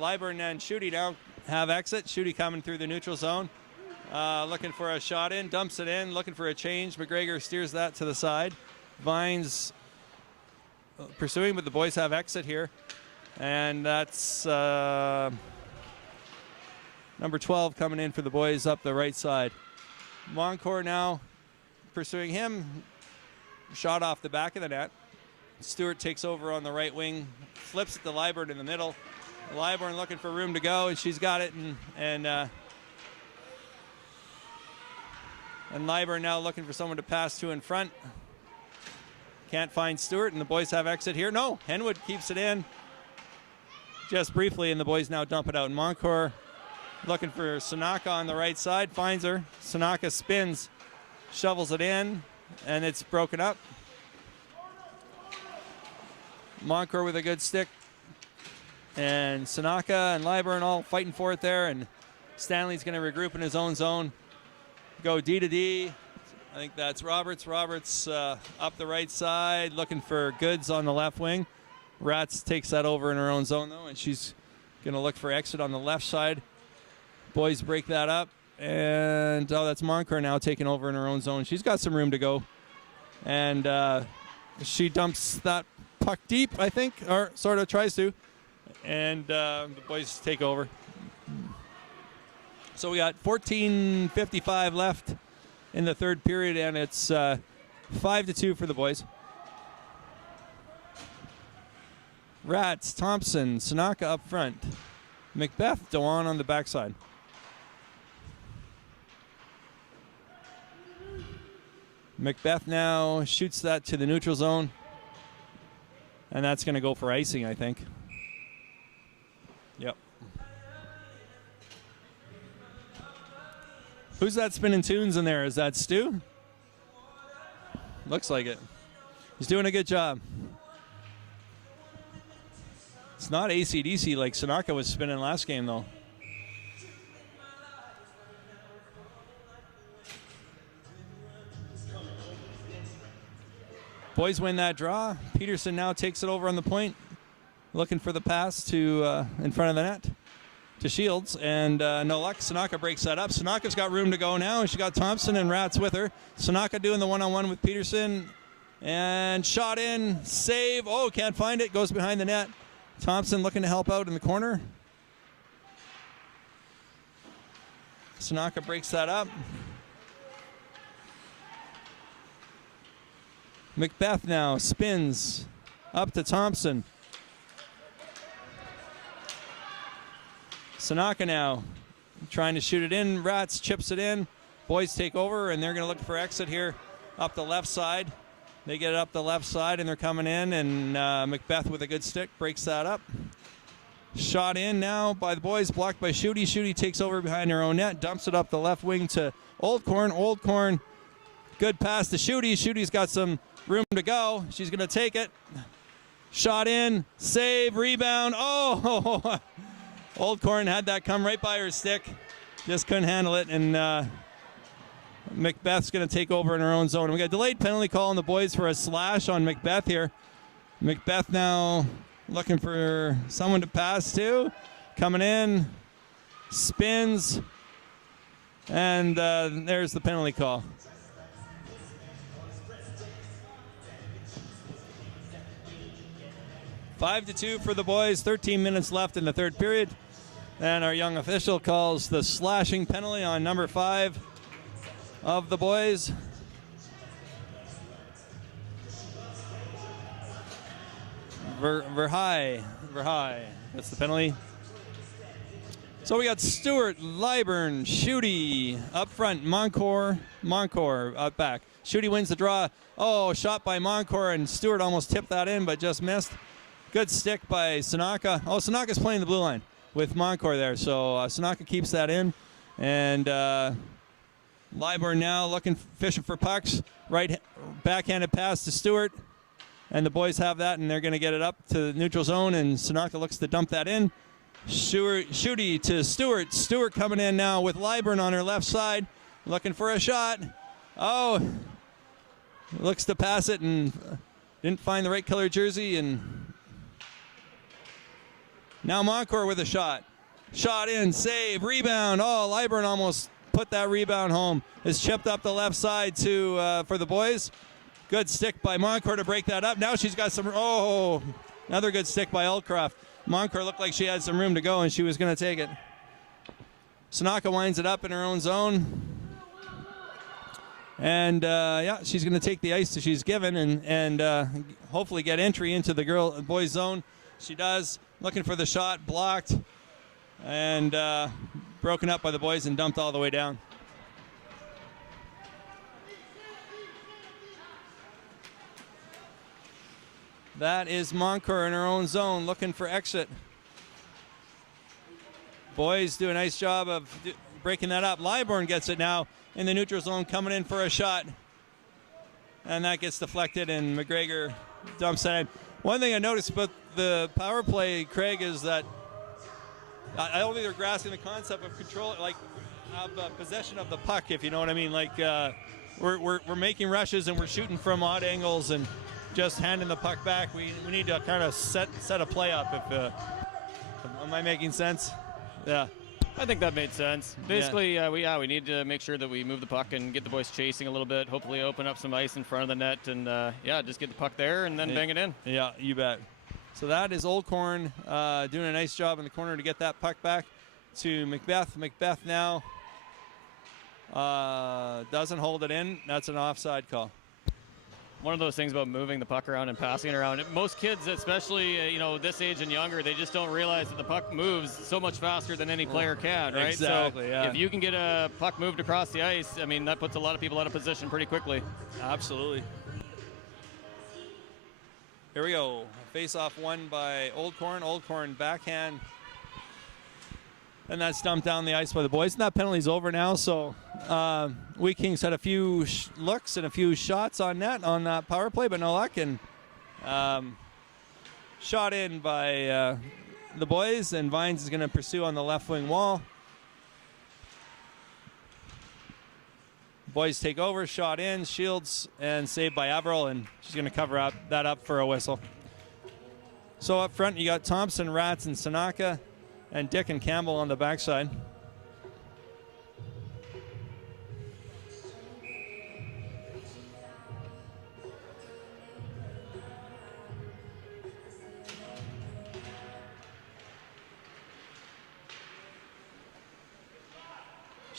Liburn and Shooty now have exit. Shooty coming through the neutral zone, looking for a shot in, dumps it in, looking for a change. McGregor steers that to the side. Vines pursuing, but the boys have exit here. And that's number 12 coming in for the boys up the right side. Moncourt now pursuing him. Shot off the back of the net. Stewart takes over on the right wing, flips it to Liburn in the middle. Liburn looking for room to go, and she's got it. And Liburn now looking for someone to pass to in front. Can't find Stewart, and the boys have exit here. No, Henwood keeps it in just briefly, and the boys now dump it out. And Moncourt looking for Sanaka on the right side, finds her. Sanaka spins, shovels it in, and it's broken up. Moncourt with a good stick, and Sanaka and Liburn all fighting for it there, and Stanley's going to regroup in his own zone, go D to D. I think that's Roberts. Roberts up the right side, looking for Goods on the left wing. Rats takes that over in her own zone, though, and she's going to look for exit on the left side. Boys break that up, and that's Moncourt now taking over in her own zone. She's got some room to go, and she dumps that puck deep, I think, or sort of tries to, and the boys take over. So we got 14:55 left in the third period, and it's 5-2 for the boys. Rats, Thompson, Sanaka up front. Macbeth, Dewan on the backside. Macbeth now shoots that to the neutral zone. And that's going to go for icing, I think. Yep. Who's that spinning tunes in there? Is that Stu? Looks like it. He's doing a good job. It's not AC/DC like Sanaka was spinning last game, though. Boys win that draw. Peterson now takes it over on the point, looking for the pass to in front of the net to Shields, and no luck. Sanaka breaks that up. Sanaka's got room to go now, and she got Thompson and Rats with her. Sanaka doing the one-on-one with Peterson, and shot in, save. Can't find it. Goes behind the net. Thompson looking to help out in the corner. Sanaka breaks that up. Macbeth now spins up to Thompson. Sanaka now trying to shoot it in. Rats chips it in. Boys take over, and they're going to look for exit here up the left side. They get it up the left side, and they're coming in, and Macbeth with a good stick breaks that up. Shot in now by the boys, blocked by Shooty. Shooty takes over behind her own net, dumps it up the left wing to Old Corn. Old Corn, good pass to Shooty. Shooty's got some room to go. She's going to take it. Shot in, save, rebound. Oh, Old Corn had that come right by her stick. Just couldn't handle it, and Macbeth's going to take over in her own zone. We got a delayed penalty call on the boys for a slash on Macbeth here. Macbeth now looking for someone to pass to. Coming in, spins, and there's the penalty call. Five to 2 for the boys. 13 minutes left in the third period. And our young official calls the slashing penalty on number 5 of the boys. Verhey. That's the penalty. So we got Stewart, Liburn, Shooty up front, Moncour out back. Shooty wins the draw. Oh, shot by Moncour, and Stewart almost tipped that in, but just missed. Good stick by Sanaka. Oh, Sanaka's playing the blue line with Moncour there, so Sanaka keeps that in. And Liburn now fishing for pucks. Right backhanded pass to Stewart. And the boys have that, and they're going to get it up to the neutral zone, and Sanaka looks to dump that in. Shooty to Stewart. Stewart coming in now with Liburn on her left side, looking for a shot. Oh, looks to pass it and didn't find the right color jersey, and now Moncour with a shot. Shot in, save, rebound. Oh, Liburn almost put that rebound home. It's chipped up the left side for the boys. Good stick by Moncour to break that up. Now she's got some, another good stick by Eldcroft. Moncour looked like she had some room to go, and she was going to take it. Sanaka winds it up in her own zone. And, she's going to take the ice that she's given and hopefully get entry into the boys' zone. She does. Looking for the shot, blocked, and broken up by the boys and dumped all the way down. That is Moncour in her own zone looking for exit. Boys do a nice job of breaking that up. Liburn gets it now in the neutral zone, coming in for a shot. And that gets deflected, and McGregor dumps that in. One thing I noticed about the power play, Craig, is that I don't think they're grasping the concept of control, of possession of the puck, if you know what I mean. We're making rushes and we're shooting from odd angles and just handing the puck back. We need to kind of set a play up. Am I making sense? Yeah. I think that made sense. Basically, we need to make sure that we move the puck and get the boys chasing a little bit, hopefully open up some ice in front of the net, and just get the puck there and then bang it in. Yeah, you bet. So that is Old Corn doing a nice job in the corner to get that puck back to Macbeth. Macbeth now doesn't hold it in. That's an offside call. One of those things about moving the puck around and passing it around. Most kids, especially this age and younger, they just don't realize that the puck moves so much faster than any player can, right? Exactly, so yeah. If you can get a puck moved across the ice, that puts a lot of people out of position pretty quickly. Absolutely. Here we go. Face-off won by Old Corn. Old Corn backhand. And that's dumped down the ice by the boys. And that penalty's over now, so Wheat Kings had a few looks and a few shots on net on that power play, but no luck. And shot in by the boys, and Vines is going to pursue on the left wing wall. Boys take over, shot in, shields, and saved by Averill, and she's going to cover that up for a whistle. So up front, you got Thompson, Rats, and Sanaka, and Dick and Campbell on the backside.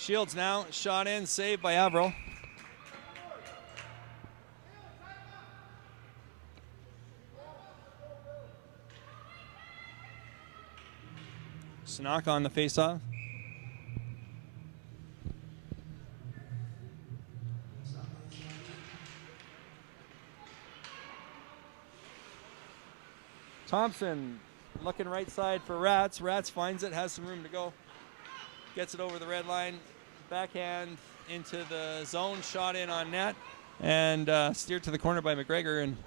Shields now, shot in, saved by Averill. Sanaka on the faceoff. Thompson looking right side for Rats. Rats finds it, has some room to go. Gets it over the red line. Backhand into the zone, shot in on net, and steered to the corner by McGregor. And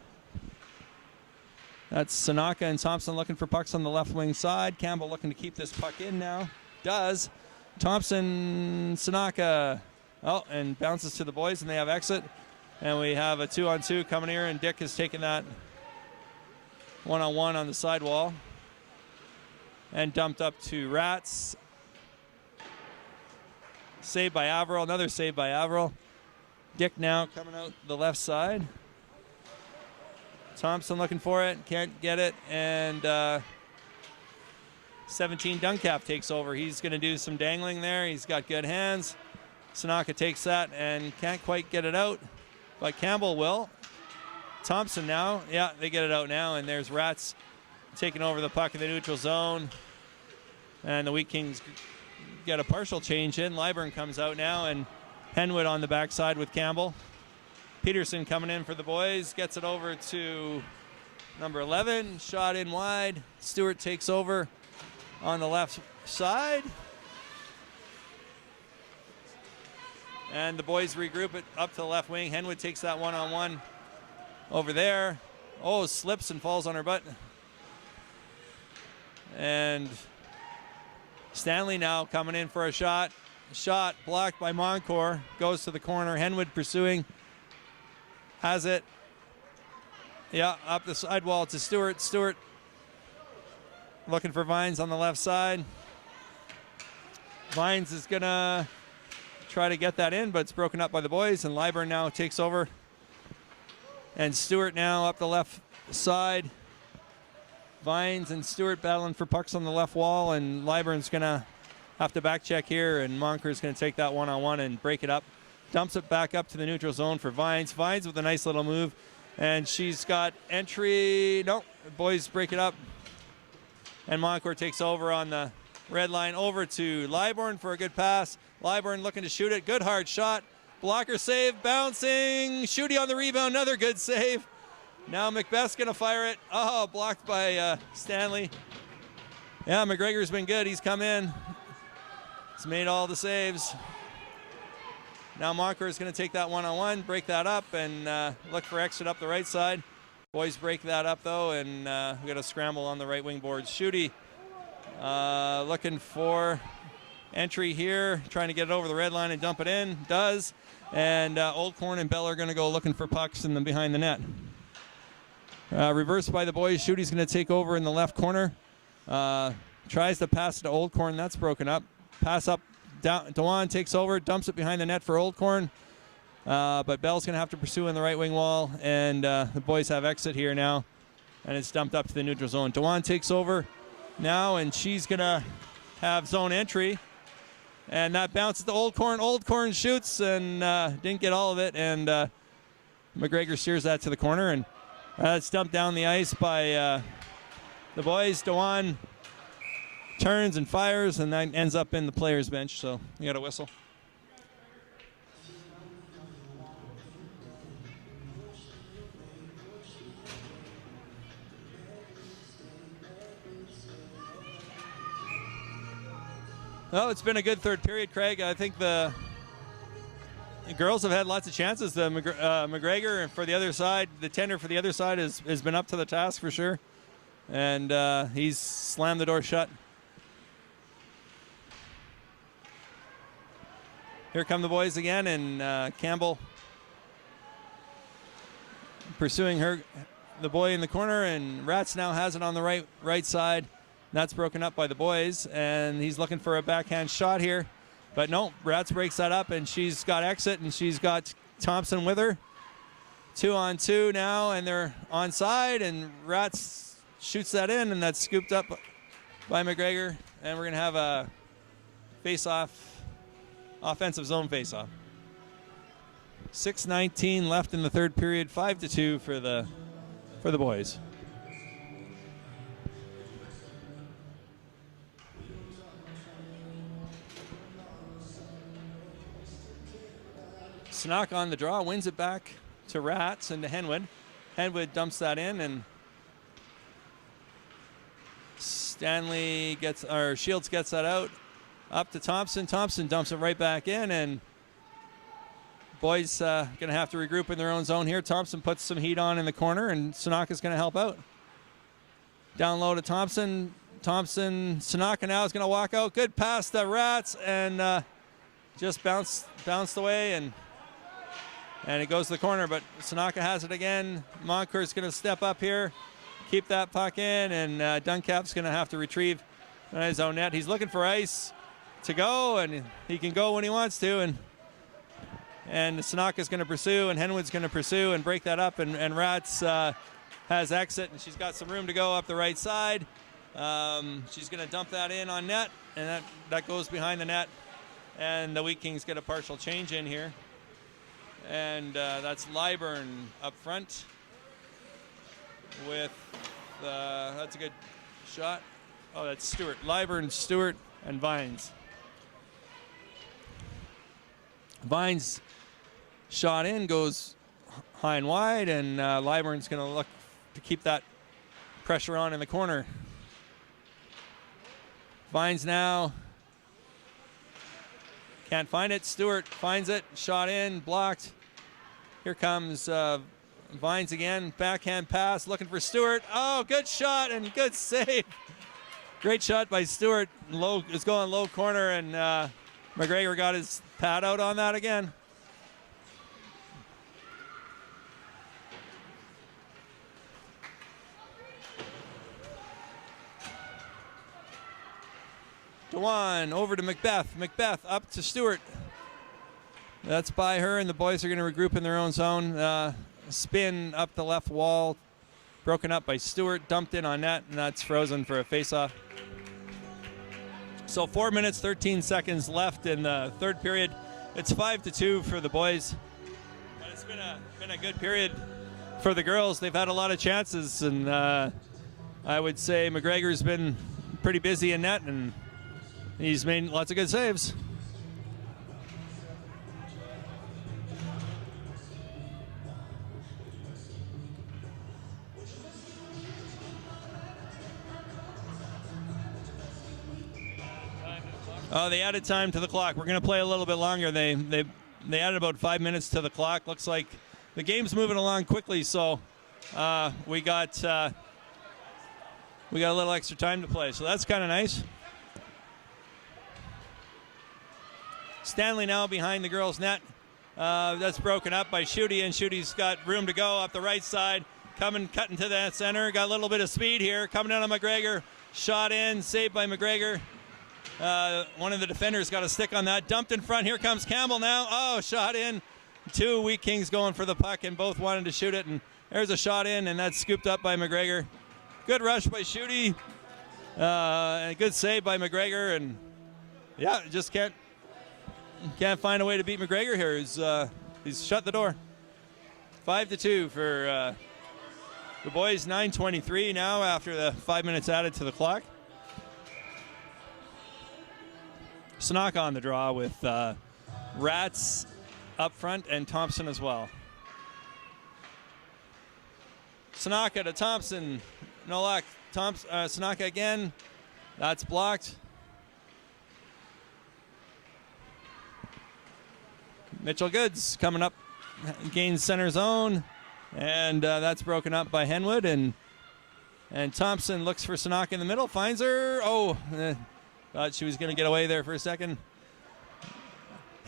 that's Sanaka and Thompson looking for pucks on the left wing side. Campbell looking to keep this puck in now. Does. Thompson, Sanaka. Oh, and bounces to the boys, and they have exit. And we have a 2-on-2 coming here, and Dick has taken that one-on-one on the sidewall and dumped up to Rats. Saved by Averill, another save by Averill. Dick now coming out the left side. Thompson looking for it, can't get it, and 17 Duncalf takes over. He's going to do some dangling there. He's got good hands. Sanaka takes that and can't quite get it out, but Campbell will. Thompson now, yeah, they get it out now, and there's Rats taking over the puck in the neutral zone. And the Wheat Kings get a partial change in. Lyburn comes out now, and Henwood on the backside with Campbell. Peterson coming in for the boys, gets it over to number 11, shot in wide. Stewart takes over on the left side. And the boys regroup it up to the left wing. Henwood takes that one-on-one over there. Oh, slips and falls on her butt. And Stanley now coming in for a shot. Shot blocked by Moncourt. Goes to the corner. Henwood pursuing. Has it. Yeah, up the sidewall to Stewart. Stewart looking for Vines on the left side. Vines is going to try to get that in, but it's broken up by the boys, and Lyburn now takes over. And Stewart now up the left side. Vines and Stewart battling for pucks on the left wall, and Lyburn's going to have to back check here, and Monker's going to take that one-on-one and break it up. Dumps it back up to the neutral zone for Vines. Vines with a nice little move, and she's got entry. No, boys break it up. And Moncourt takes over on the red line over to Lyburn for a good pass. Lyburn looking to shoot it. Good hard shot. Blocker save, bouncing. Shooty on the rebound, another good save. Now Macbeth's going to fire it. Oh, blocked by Stanley. Yeah, McGregor's been good. He's come in. He's made all the saves. Now Monker is going to take that one-on-one, break that up, and look for exit up the right side. Boys break that up, though, and we got a scramble on the right wing boards. Shooty looking for entry here, trying to get it over the red line and dump it in. Does. And Old Corn and Bell are going to go looking for pucks in the behind the net. Reversed by the boys. Shooty's going to take over in the left corner. Tries to pass to Old Corn. That's broken up. Pass up. Dewan takes over. Dumps it behind the net for Old Corn. But Bell's going to have to pursue in the right wing wall. And the boys have exit here now. And it's dumped up to the neutral zone. Dewan takes over now, and she's going to have zone entry. And that bounces to Old Corn. Old Corn shoots and didn't get all of it. And McGregor steers that to the corner. And it's dumped down the ice by the boys. Dewan turns and fires, and that ends up in the players' bench. So you got a whistle. Well, it's been a good third period, Craig. I think the girls have had lots of chances. The McGregor for the other side, the tender for the other side has been up to the task for sure. And he's slammed the door shut. Here come the boys again, and Campbell pursuing the boy in the corner, and Rats now has it on the right side. That's broken up by the boys, and he's looking for a backhand shot here. But no, Rats breaks that up, and she's got exit, and she's got Thompson with her. 2-on-2 now, and they're onside, and Rats shoots that in, and that's scooped up by McGregor. And we're going to have a face-off offensive zone faceoff. 6:19 left in the third period. 5-2 for the boys. Snock on the draw, wins it back to Rats and to Henwood. Henwood dumps that in, and Shields gets that out. Up to Thompson. Thompson dumps it right back in, and boys going to have to regroup in their own zone here. Thompson puts some heat on in the corner, and Sanaka's going to help out. Down low to Thompson. Sanaka now is going to walk out. Good pass to Rats, and just bounced away, and it goes to the corner, but Sanaka has it again. Moncourt's going to step up here, keep that puck in, and Duncap's going to have to retrieve his own net. He's looking for ice to go, and he can go when he wants to, and Sanaka's going to pursue, and Henwood's going to pursue and break that up, and Rats has exit, and she's got some room to go up the right side. She's going to dump that in on net, and that goes behind the net, and the Wheat Kings get a partial change in here. And that's Lyburn up front with, that's a good shot. Oh, that's Stewart. Lyburn, Stewart, and Vines. Vines shot in, goes high and wide, and Lyburn's going to look to keep that pressure on in the corner. Vines now. Can't find it. Stewart finds it. Shot in. Blocked. Here comes Vines again. Backhand pass. Looking for Stewart. Oh, good shot and good save. Great shot by Stewart. It's going low corner, and McGregor got his pad out on that again. Dewan over to Macbeth. Macbeth up to Stewart. That's by her, and the boys are going to regroup in their own zone. Spin up the left wall. Broken up by Stewart. Dumped in on net, and that's frozen for a face-off. So 4 minutes, 13 seconds left in the third period. It's 5-2 for the boys. But it's been a good period for the girls. They've had a lot of chances, and I would say McGregor's been pretty busy in net, and he's made lots of good saves. Oh, they added time to the clock. We're going to play a little bit longer. They added about 5 minutes to the clock. Looks like the game's moving along quickly, so we got a little extra time to play. So that's kind of nice. Stanley now behind the girls' net. That's broken up by Schutte, and Schutte's got room to go up the right side. Cutting to that center. Got a little bit of speed here. Coming down on McGregor. Shot in. Saved by McGregor. One of the defenders got a stick on that. Dumped in front. Here comes Campbell now. Oh, shot in. Two Wheat Kings going for the puck, and both wanted to shoot it. And there's a shot in, and that's scooped up by McGregor. Good rush by Schutte. And a good save by McGregor. And yeah, just can't find a way to beat McGregor here. He's shut the door. 5-2 for the boys. 9:23 now after the 5 minutes added to the clock. Sanaka on the draw with Rats up front and Thompson as well. Sanaka to Thompson. No luck. Sanaka again. That's blocked. Mitchell Goods coming up, gains center zone, and that's broken up by Henwood, and Thompson looks for Sanaka in the middle, finds her. Oh, thought she was going to get away there for a second.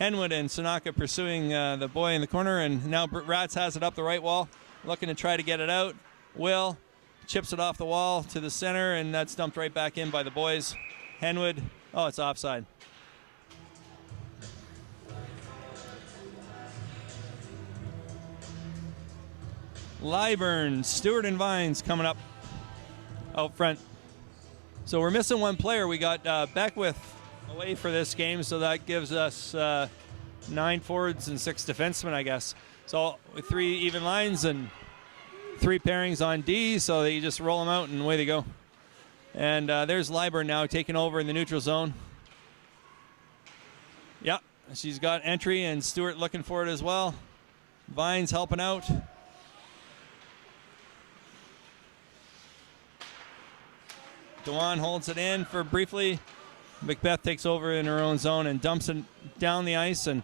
Henwood and Sanaka pursuing the boy in the corner, and now Rats has it up the right wall, looking to try to get it out. Will chips it off the wall to the center, and that's dumped right back in by the boys. Henwood, oh, it's offside. Lyburn, Stewart, and Vines coming up out front. So we're missing one player. We got Beckwith away for this game, so that gives us 9 forwards and 6 defensemen, I guess. So with 3 even lines and 3 pairings on D, so that you just roll them out and away they go. And there's Liburn now taking over in the neutral zone. Yep, she's got entry, and Stewart looking for it as well. Vines helping out. Dewan holds it in for briefly. Macbeth takes over in her own zone and dumps it down the ice, and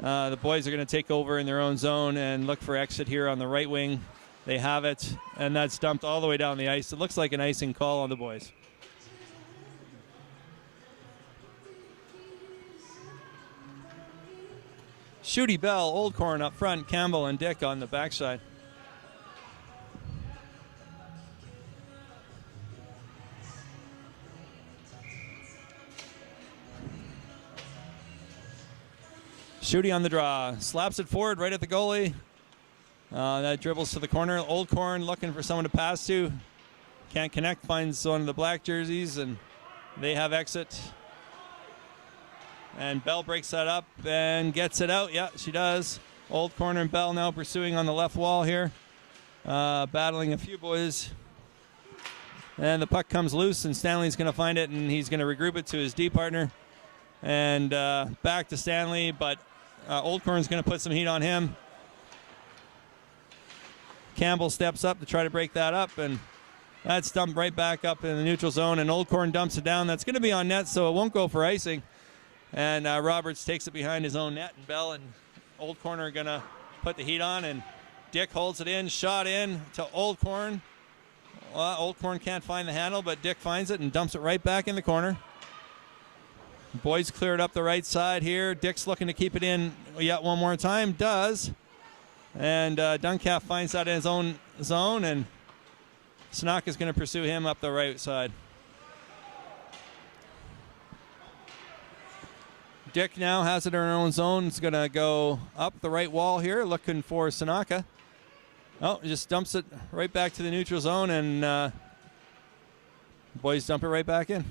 the boys are going to take over in their own zone and look for exit here on the right wing. They have it, and that's dumped all the way down the ice. It looks like an icing call on the boys. Shooty, Bell, Old Corn up front, Campbell and Dick on the backside. Shooty on the draw, slaps it forward right at the goalie. That dribbles to the corner. Old Corn looking for someone to pass to. Can't connect, finds one of the black jerseys, and they have exit. And Bell breaks that up and gets it out. Yeah, she does. Old Corner and Bell now pursuing on the left wall here. Battling a few boys. And the puck comes loose, and Stanley's going to find it, and he's going to regroup it to his D partner. And back to Stanley, but Old Corn's going to put some heat on him. Campbell steps up to try to break that up, and that's dumped right back up in the neutral zone, and Old Corn dumps it down. That's going to be on net, so it won't go for icing. And Roberts takes it behind his own net, and Bell and Old Corn are going to put the heat on, and Dick holds it in, shot in to Old Corn. Well, Old Corn can't find the handle, but Dick finds it and dumps it right back in the corner. Boys cleared up the right side here. Dick's looking to keep it in yet one more time. Does. And Duncalf finds that in his own zone, and Snock is going to pursue him up the right side. Dick now has it in her own zone. It's going to go up the right wall here, looking for Sanaka. Oh, just dumps it right back to the neutral zone, and boys dump it right back in.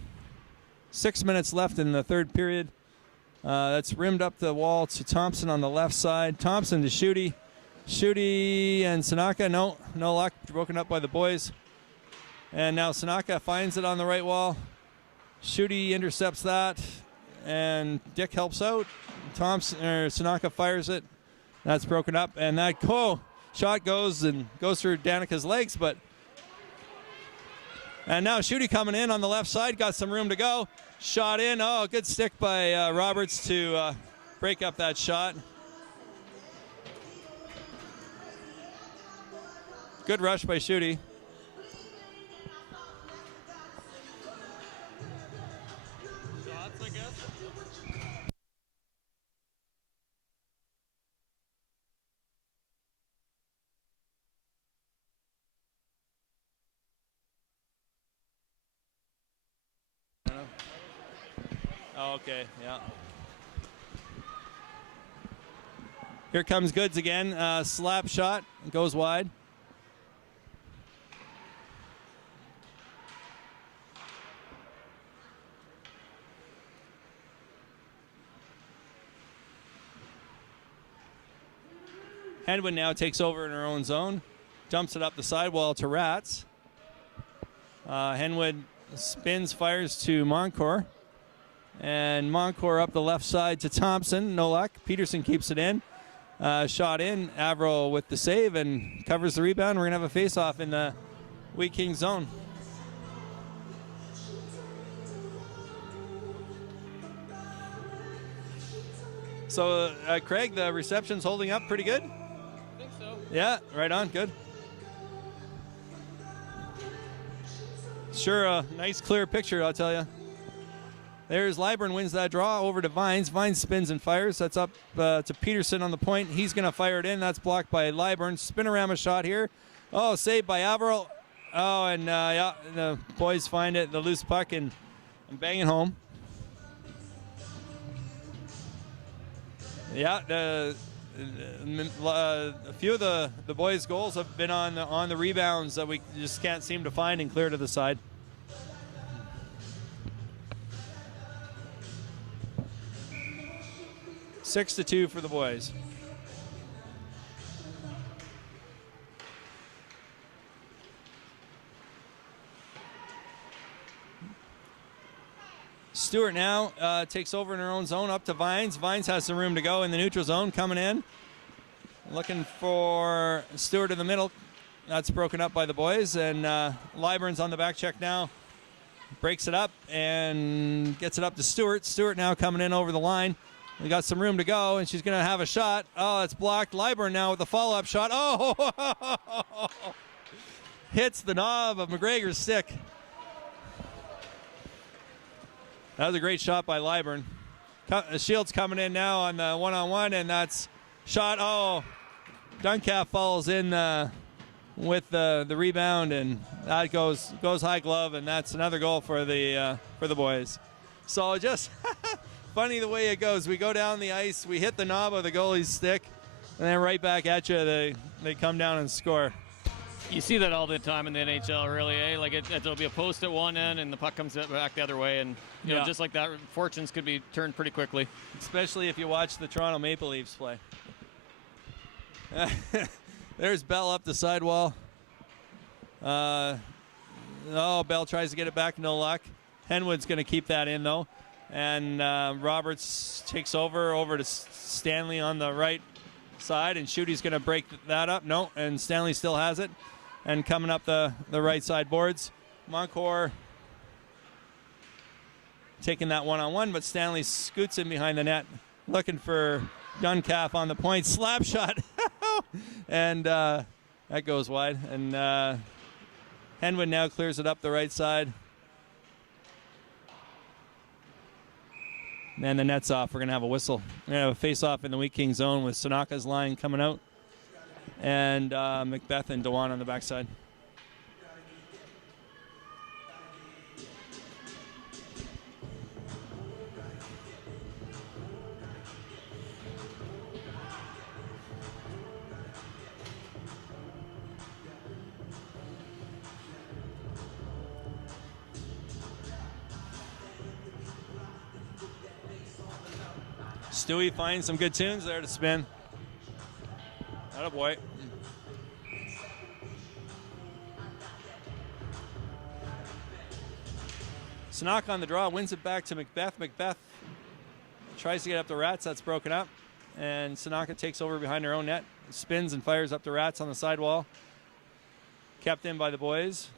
6 minutes left in the third period. That's rimmed up the wall to Thompson on the left side. Thompson to Shooty. Shooty and Sanaka, no luck, broken up by the boys. And now Sanaka finds it on the right wall. Shooty intercepts that, and Dick helps out. Sanaka fires it. That's broken up, and that shot goes through Danica's legs, but. And now Shooty coming in on the left side, got some room to go. Shot in. Oh, good stick by Roberts to break up that shot. Good rush by Shooty. Shots, I guess. Oh, okay, yeah. Here comes Goods again. Slap shot, goes wide. Henwood now takes over in her own zone. Dumps it up the sidewall to Rats. Henwood spins, fires to Moncourt. And Moncourt up the left side to Thompson. No luck. Peterson keeps it in. Shot in. Averill with the save and covers the rebound. We're going to have a face-off in the Wheat King zone. So, Craig, the reception's holding up pretty good? I think so. Yeah, right on. Good. Sure, a nice clear picture, I'll tell you. There's Liburn, wins that draw over to Vines. Vines spins and fires. That's up to Peterson on the point. He's going to fire it in. That's blocked by Liburn. Spinorama shot here. Oh, saved by Averill. Oh, and yeah, the boys find it, the loose puck, and bang it home. Yeah, a few of the boys' goals have been on the rebounds that we just can't seem to find and clear to the side. 6-2 for the boys. Stewart now takes over in her own zone, up to Vines. Vines has some room to go in the neutral zone, coming in. Looking for Stewart in the middle. That's broken up by the boys, and Liburn's on the back check now. Breaks it up and gets it up to Stewart. Stewart now coming in over the line. We got some room to go, and she's going to have a shot. Oh, it's blocked. Liburn now with the follow-up shot. Oh! Hits the knob of McGregor's stick. That was a great shot by Liburn. Shields coming in now on the one-on-one, and that's shot. Oh, Duncalf follows in with the rebound, and that goes high glove, and that's another goal for the boys. So just funny the way it goes. We go down the ice, we hit the knob of the goalie's stick, and then right back at you, they come down and score. You see that all the time in the NHL, really, eh? Like it'll be a post at one end, and the puck comes back the other way, and you know, just like that, fortunes could be turned pretty quickly. Especially if you watch the Toronto Maple Leafs play. There's Bell up the sidewall. Bell tries to get it back, no luck. Henwood's going to keep that in, though. And Roberts takes over to Stanley on the right side, and Schute's going to break that up. No, and Stanley still has it. And coming up the right side boards, Moncor taking that one-on-one, but Stanley scoots in behind the net, looking for Duncalf on the point. Slap shot. And that goes wide. And Henwood now clears it up the right side. And the net's off. We're going to have a whistle. We're going to have a face-off in the Wheat King zone with Sanaka's line coming out. And Macbeth and Dewan on the backside. Stewie finds some good tunes there to spin. Attaboy. Sanaka on the draw, wins it back to Macbeth. Macbeth tries to get up the Rats. That's broken up. And Sanaka takes over behind her own net. Spins and fires up the Rats on the sidewall. Kept in by the boys.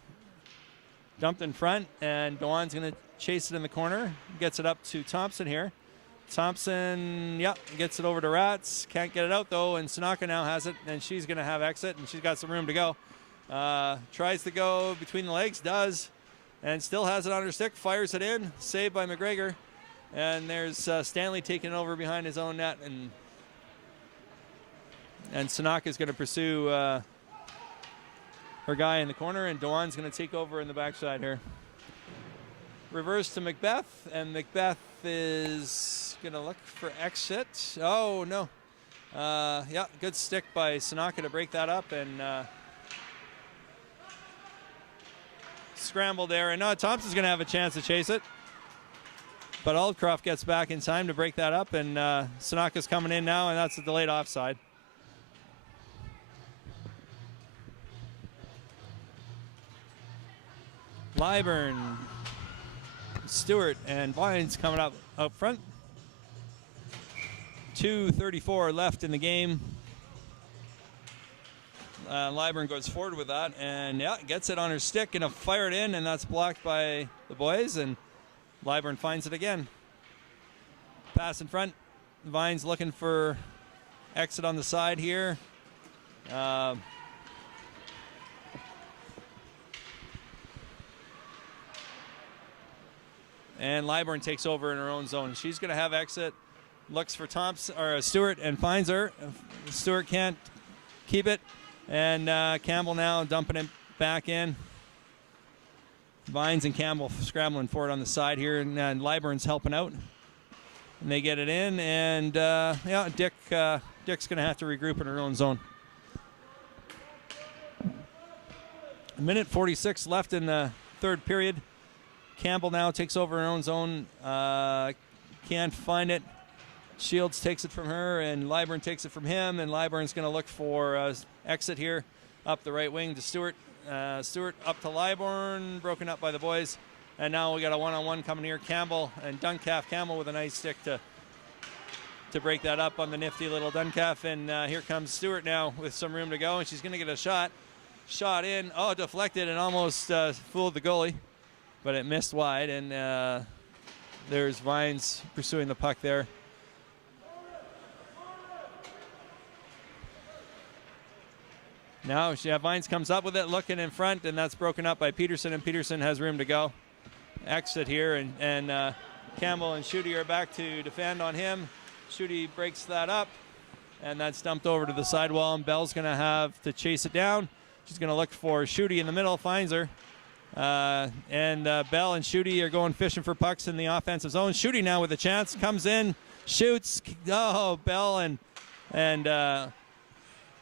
Dumped in front, and Dewan's going to chase it in the corner. Gets it up to Thompson here. Thompson, gets it over to Rats. Can't get it out, though, and Sanaka now has it, and she's going to have exit, and she's got some room to go. Tries to go between the legs, does, and still has it on her stick. Fires it in, saved by McGregor. And there's Stanley taking it over behind his own net, and Sanaka's going to pursue her guy in the corner, and Dewan's going to take over in the backside here. Reverse to Macbeth, and Macbeth is going to look for exit. Oh, no. Good stick by Sanaka to break that up, and scramble there. And Thompson's going to have a chance to chase it. But Aldcroft gets back in time to break that up, and Sanaka's coming in now, and that's a delayed offside. Liburn, Stewart, and Vines coming up front. 2:34 left in the game. Liburn goes forward with that, and gets it on her stick, and fire it in, and that's blocked by the boys, and Liburn finds it again. Pass in front. Vines looking for exit on the side here. And Liburn takes over in her own zone. She's going to have exit. Looks for Thompson or Stewart and finds her. Stewart can't keep it. And Campbell now dumping it back in. Vines and Campbell scrambling for it on the side here. And Liburn's helping out. And they get it in. And Dick's going to have to regroup in her own zone. 1:46 left in the third period. Campbell now takes over her own zone. Can't find it. Shields takes it from her, and Lyburn takes it from him, and Lyburn's going to look for exit here up the right wing to Stewart. Stewart up to Lyburn, broken up by the boys. And now we got a one-on-one coming here. Campbell and Duncalf. Campbell with a nice stick to break that up on the nifty little Duncalf. And here comes Stewart now with some room to go, and she's going to get a shot. Shot in. Oh, deflected and almost fooled the goalie, but it missed wide. And there's Vines pursuing the puck there. Now Vines comes up with it, looking in front, and that's broken up by Peterson, and Peterson has room to go. Exit here, and Campbell and Schutte are back to defend on him. Schutte breaks that up, and that's dumped over to the sidewall, and Bell's going to have to chase it down. She's going to look for Schutte in the middle, finds her. And Bell and Schutte are going fishing for pucks in the offensive zone. Schutte now with a chance, comes in, shoots. Oh, Bell and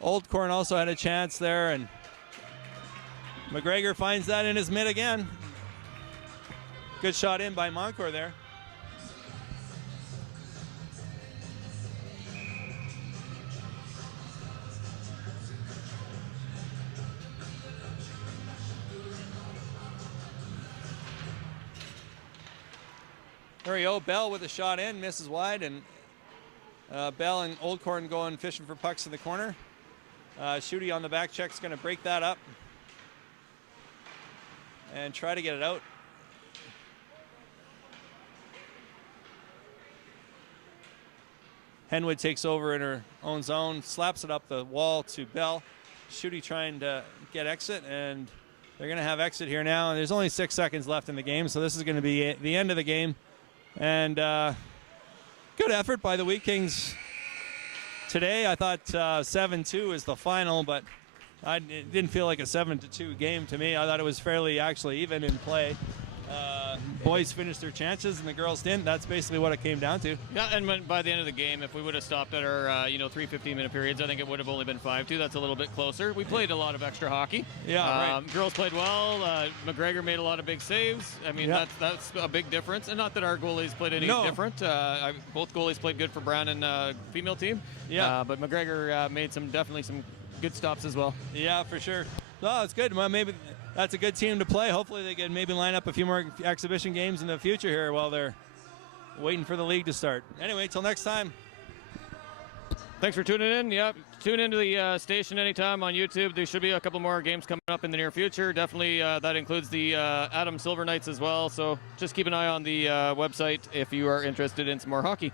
Oldcorn also had a chance there, and McGregor finds that in his mid again. Good shot in by Moncor there. There we go. Bell with a shot in, misses wide, and Bell and Oldcorn going fishing for pucks in the corner. Schutte on the back check's going to break that up and try to get it out. Henwood takes over in her own zone, slaps it up the wall to Bell. Schutte trying to get exit, and they're going to have exit here now. And there's only 6 seconds left in the game, so this is going to be the end of the game. And good effort by the Wheat Kings today. I thought 7-2 is the final, but it didn't feel like a 7-2 game to me. I thought it was fairly actually even in play. Boys finished their chances and the girls didn't. That's basically what it came down to. Yeah, and by the end of the game, if we would have stopped at our 3 15-minute periods, I think it would have only been 5-2. That's a little bit closer. We played a lot of extra hockey. Yeah, right. Girls played well. McGregor made a lot of big saves. I mean, that's a big difference. And not that our goalies played any different. Both goalies played good for Brown and female team. Yeah. But McGregor made definitely some good stops as well. Yeah, for sure. Oh, it's good. Well, maybe that's a good team to play. Hopefully they can maybe line up a few more exhibition games in the future here while they're waiting for the league to start. Anyway, till next time. Thanks for tuning in. Yep, tune into the station anytime on YouTube. There should be a couple more games coming up in the near future. Definitely that includes the Adam Silver Knights as well. So just keep an eye on the website if you are interested in some more hockey.